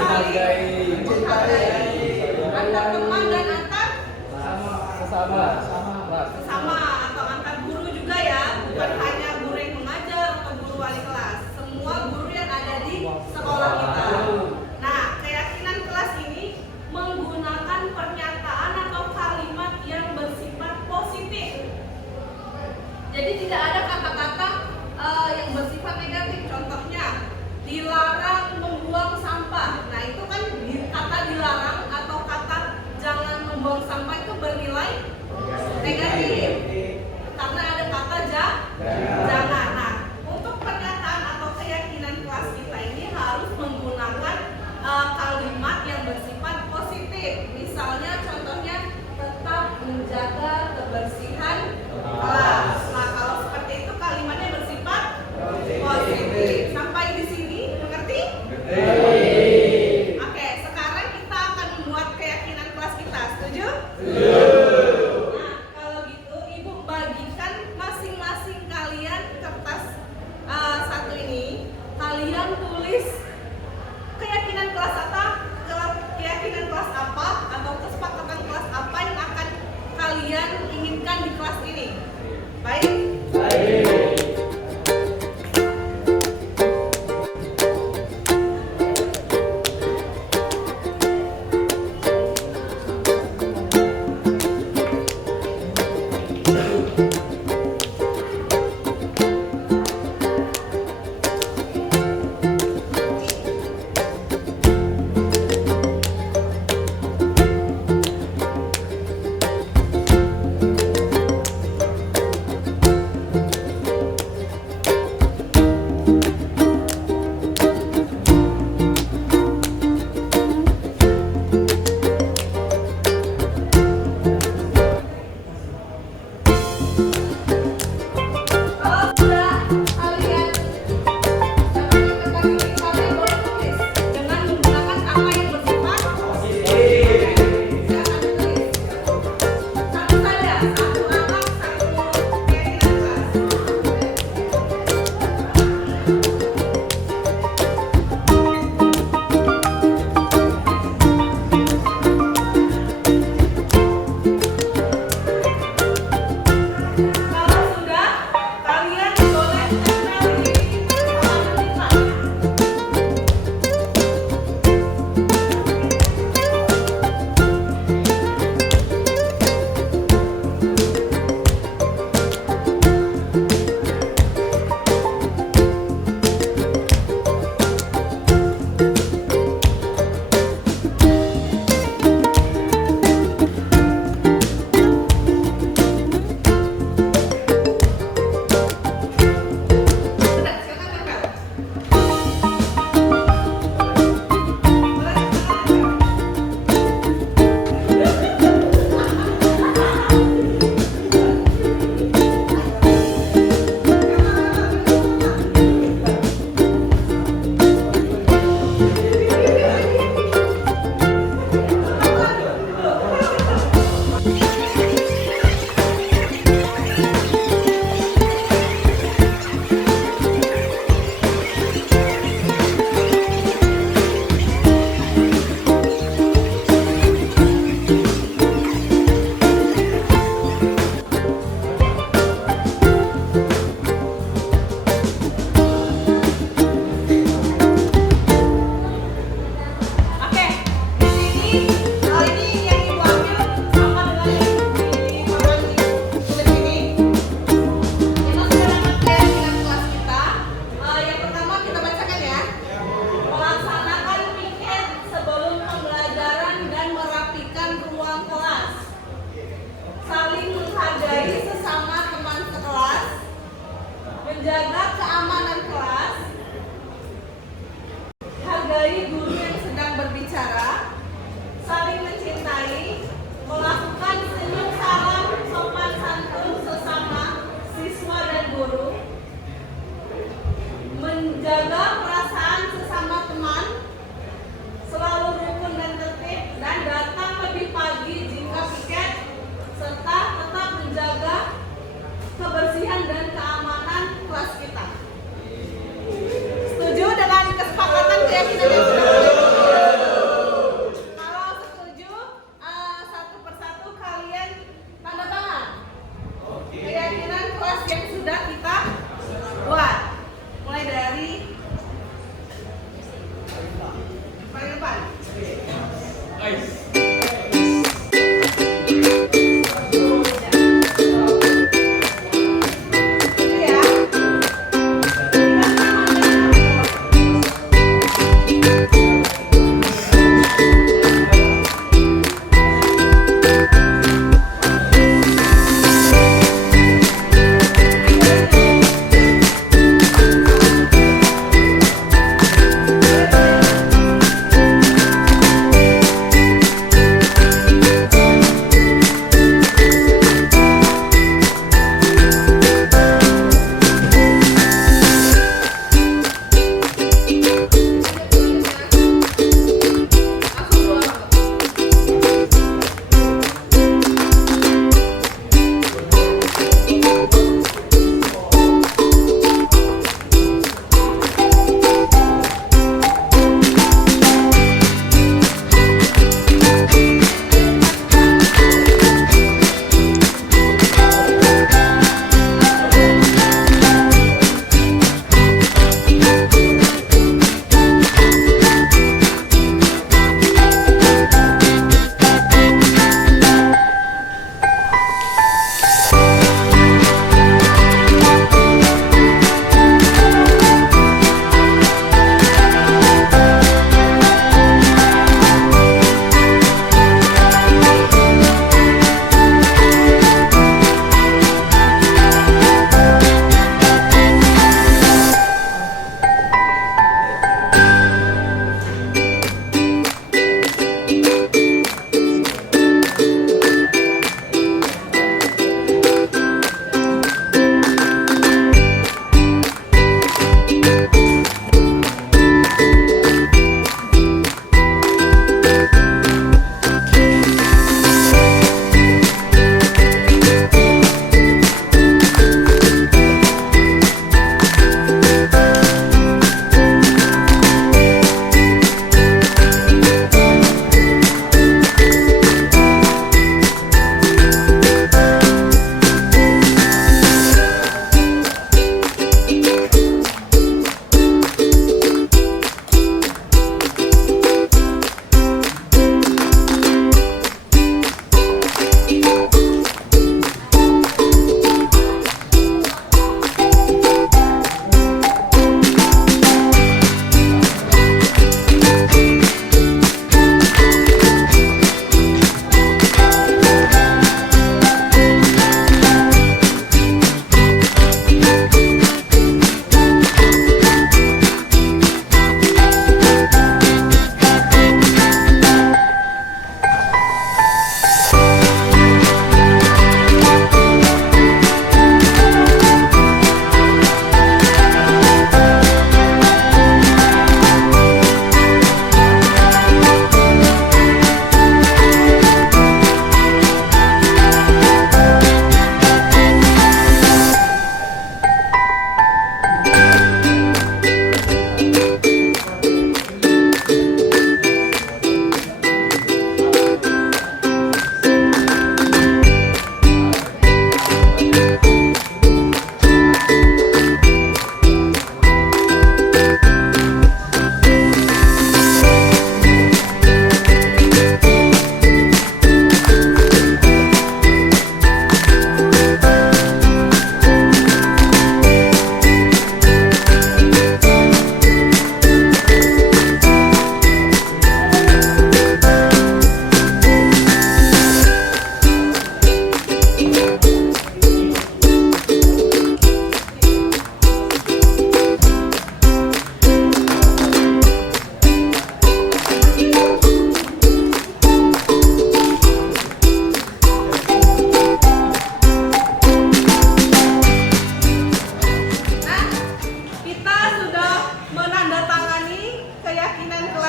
saling menghargai. Antar teman dan antar sesama atau antar guru juga ya, bukan hanya guru yang mengajar atau guru wali kelas, semua guru yang ada di sekolah kita. Nah, keyakinan kelas ini menggunakan pernyataan atau kalimat yang bersifat positif. Jadi tidak ada kata-kata yang bersifat negatif. Contohnya, dilarang membuang sampah. Nah, itu kan kata dilarang atau kata jangan membuang sampah itu bernilai negatif. Karena ada kata jangan. Nah, untuk pernyataan atau keyakinan kelas kita ini harus menggunakan kalimat yang bersifat positif. Misalnya contohnya tetap menjaga kebersihan kelas. Nah, kalau seperti itu kalimatnya bersifat positif. Sampai di sini mengerti? Oke, sekarang kita akan membuat keyakinan kelas kita. Setuju? Nah, kalau gitu Ibu bagikan masing-masing kalian kertas satu ini. Kalian tulis keyakinan kelas apa atau kesepakatan kelas apa yang akan kalian inginkan di kelas ini. Baik?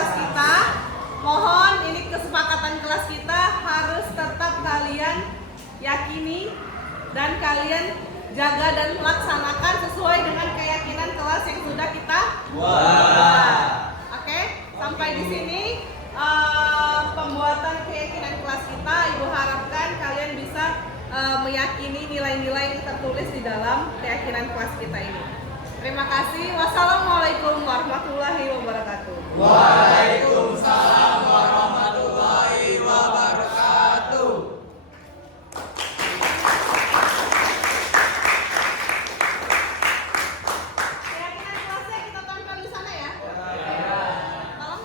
kelas kita. Mohon ini kesepakatan kelas kita harus tetap kalian yakini dan kalian jaga dan laksanakan sesuai dengan keyakinan kelas yang sudah kita buat. Oke, sampai di sini pembuatan keyakinan kelas kita. Ibu harapkan kalian bisa meyakini nilai-nilai yang tertulis di dalam keyakinan kelas kita ini. Terima kasih. Wassalamualaikum warahmatullahi wabarakatuh. Waalaikumsalam warahmatullahi wabarakatuh. Keyakinan kelasnya kita tempel di sana ya. Malam.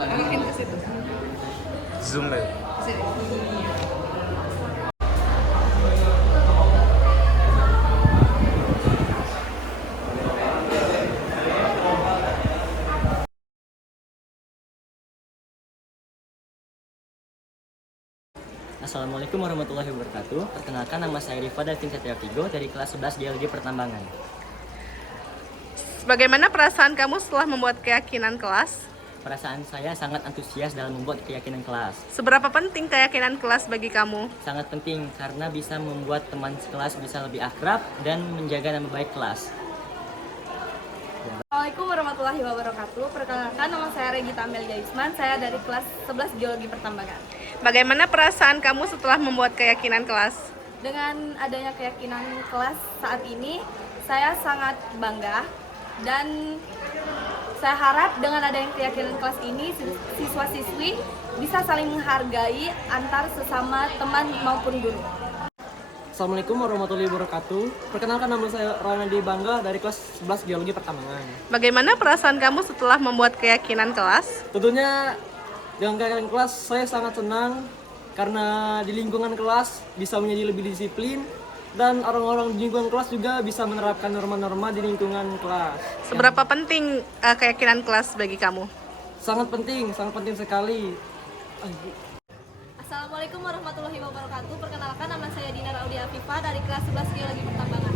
Arahin ke situ. Zoom deh. Assalamualaikum warahmatullahi wabarakatuh. Perkenalkan, nama saya Rifa Davin Setia Vigo dari kelas 11 Geologi Pertambangan. Bagaimana perasaan kamu setelah membuat keyakinan kelas? Perasaan saya sangat antusias dalam membuat keyakinan kelas. Seberapa penting keyakinan kelas bagi kamu? Sangat penting karena bisa membuat teman sekelas bisa lebih akrab dan menjaga nama baik kelas. Assalamualaikum warahmatullahi wabarakatuh. Perkenalkan, nama saya Regita Amelia Isman. Saya dari kelas 11 Geologi Pertambangan. Bagaimana perasaan kamu setelah membuat keyakinan kelas? Dengan adanya keyakinan kelas saat ini, saya sangat bangga dan saya harap dengan adanya keyakinan kelas ini siswa-siswi bisa saling menghargai antar sesama teman maupun guru. Assalamualaikum warahmatullahi wabarakatuh. Perkenalkan, nama saya Ronaldi Bangga dari kelas 11 Geologi Pertambangan. Bagaimana perasaan kamu setelah membuat keyakinan kelas? Tentunya dengan keyakinan kelas saya sangat senang karena di lingkungan kelas bisa menjadi lebih disiplin dan orang-orang di lingkungan kelas juga bisa menerapkan norma-norma di lingkungan kelas. Seberapa penting keyakinan kelas bagi kamu? Sangat penting sekali. Assalamualaikum warahmatullahi wabarakatuh. Perkenalkan, nama saya Dina Raudi Afifah dari kelas 11 Geologi Pertambangan.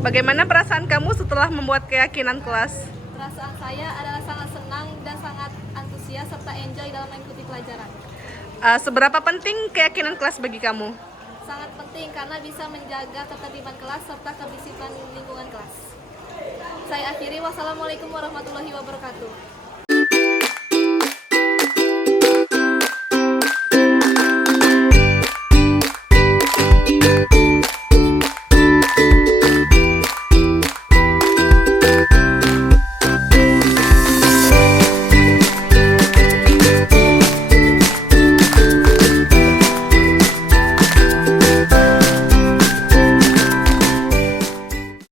Bagaimana perasaan kamu setelah membuat keyakinan kelas? Perasaan saya adalah sangat senang dan sangat antusias serta enjoy dalam mengikuti pelajaran. Seberapa penting keyakinan kelas bagi kamu? Sangat penting karena bisa menjaga ketertiban kelas serta kedisiplinan lingkungan kelas. Saya akhiri, wassalamualaikum warahmatullahi wabarakatuh.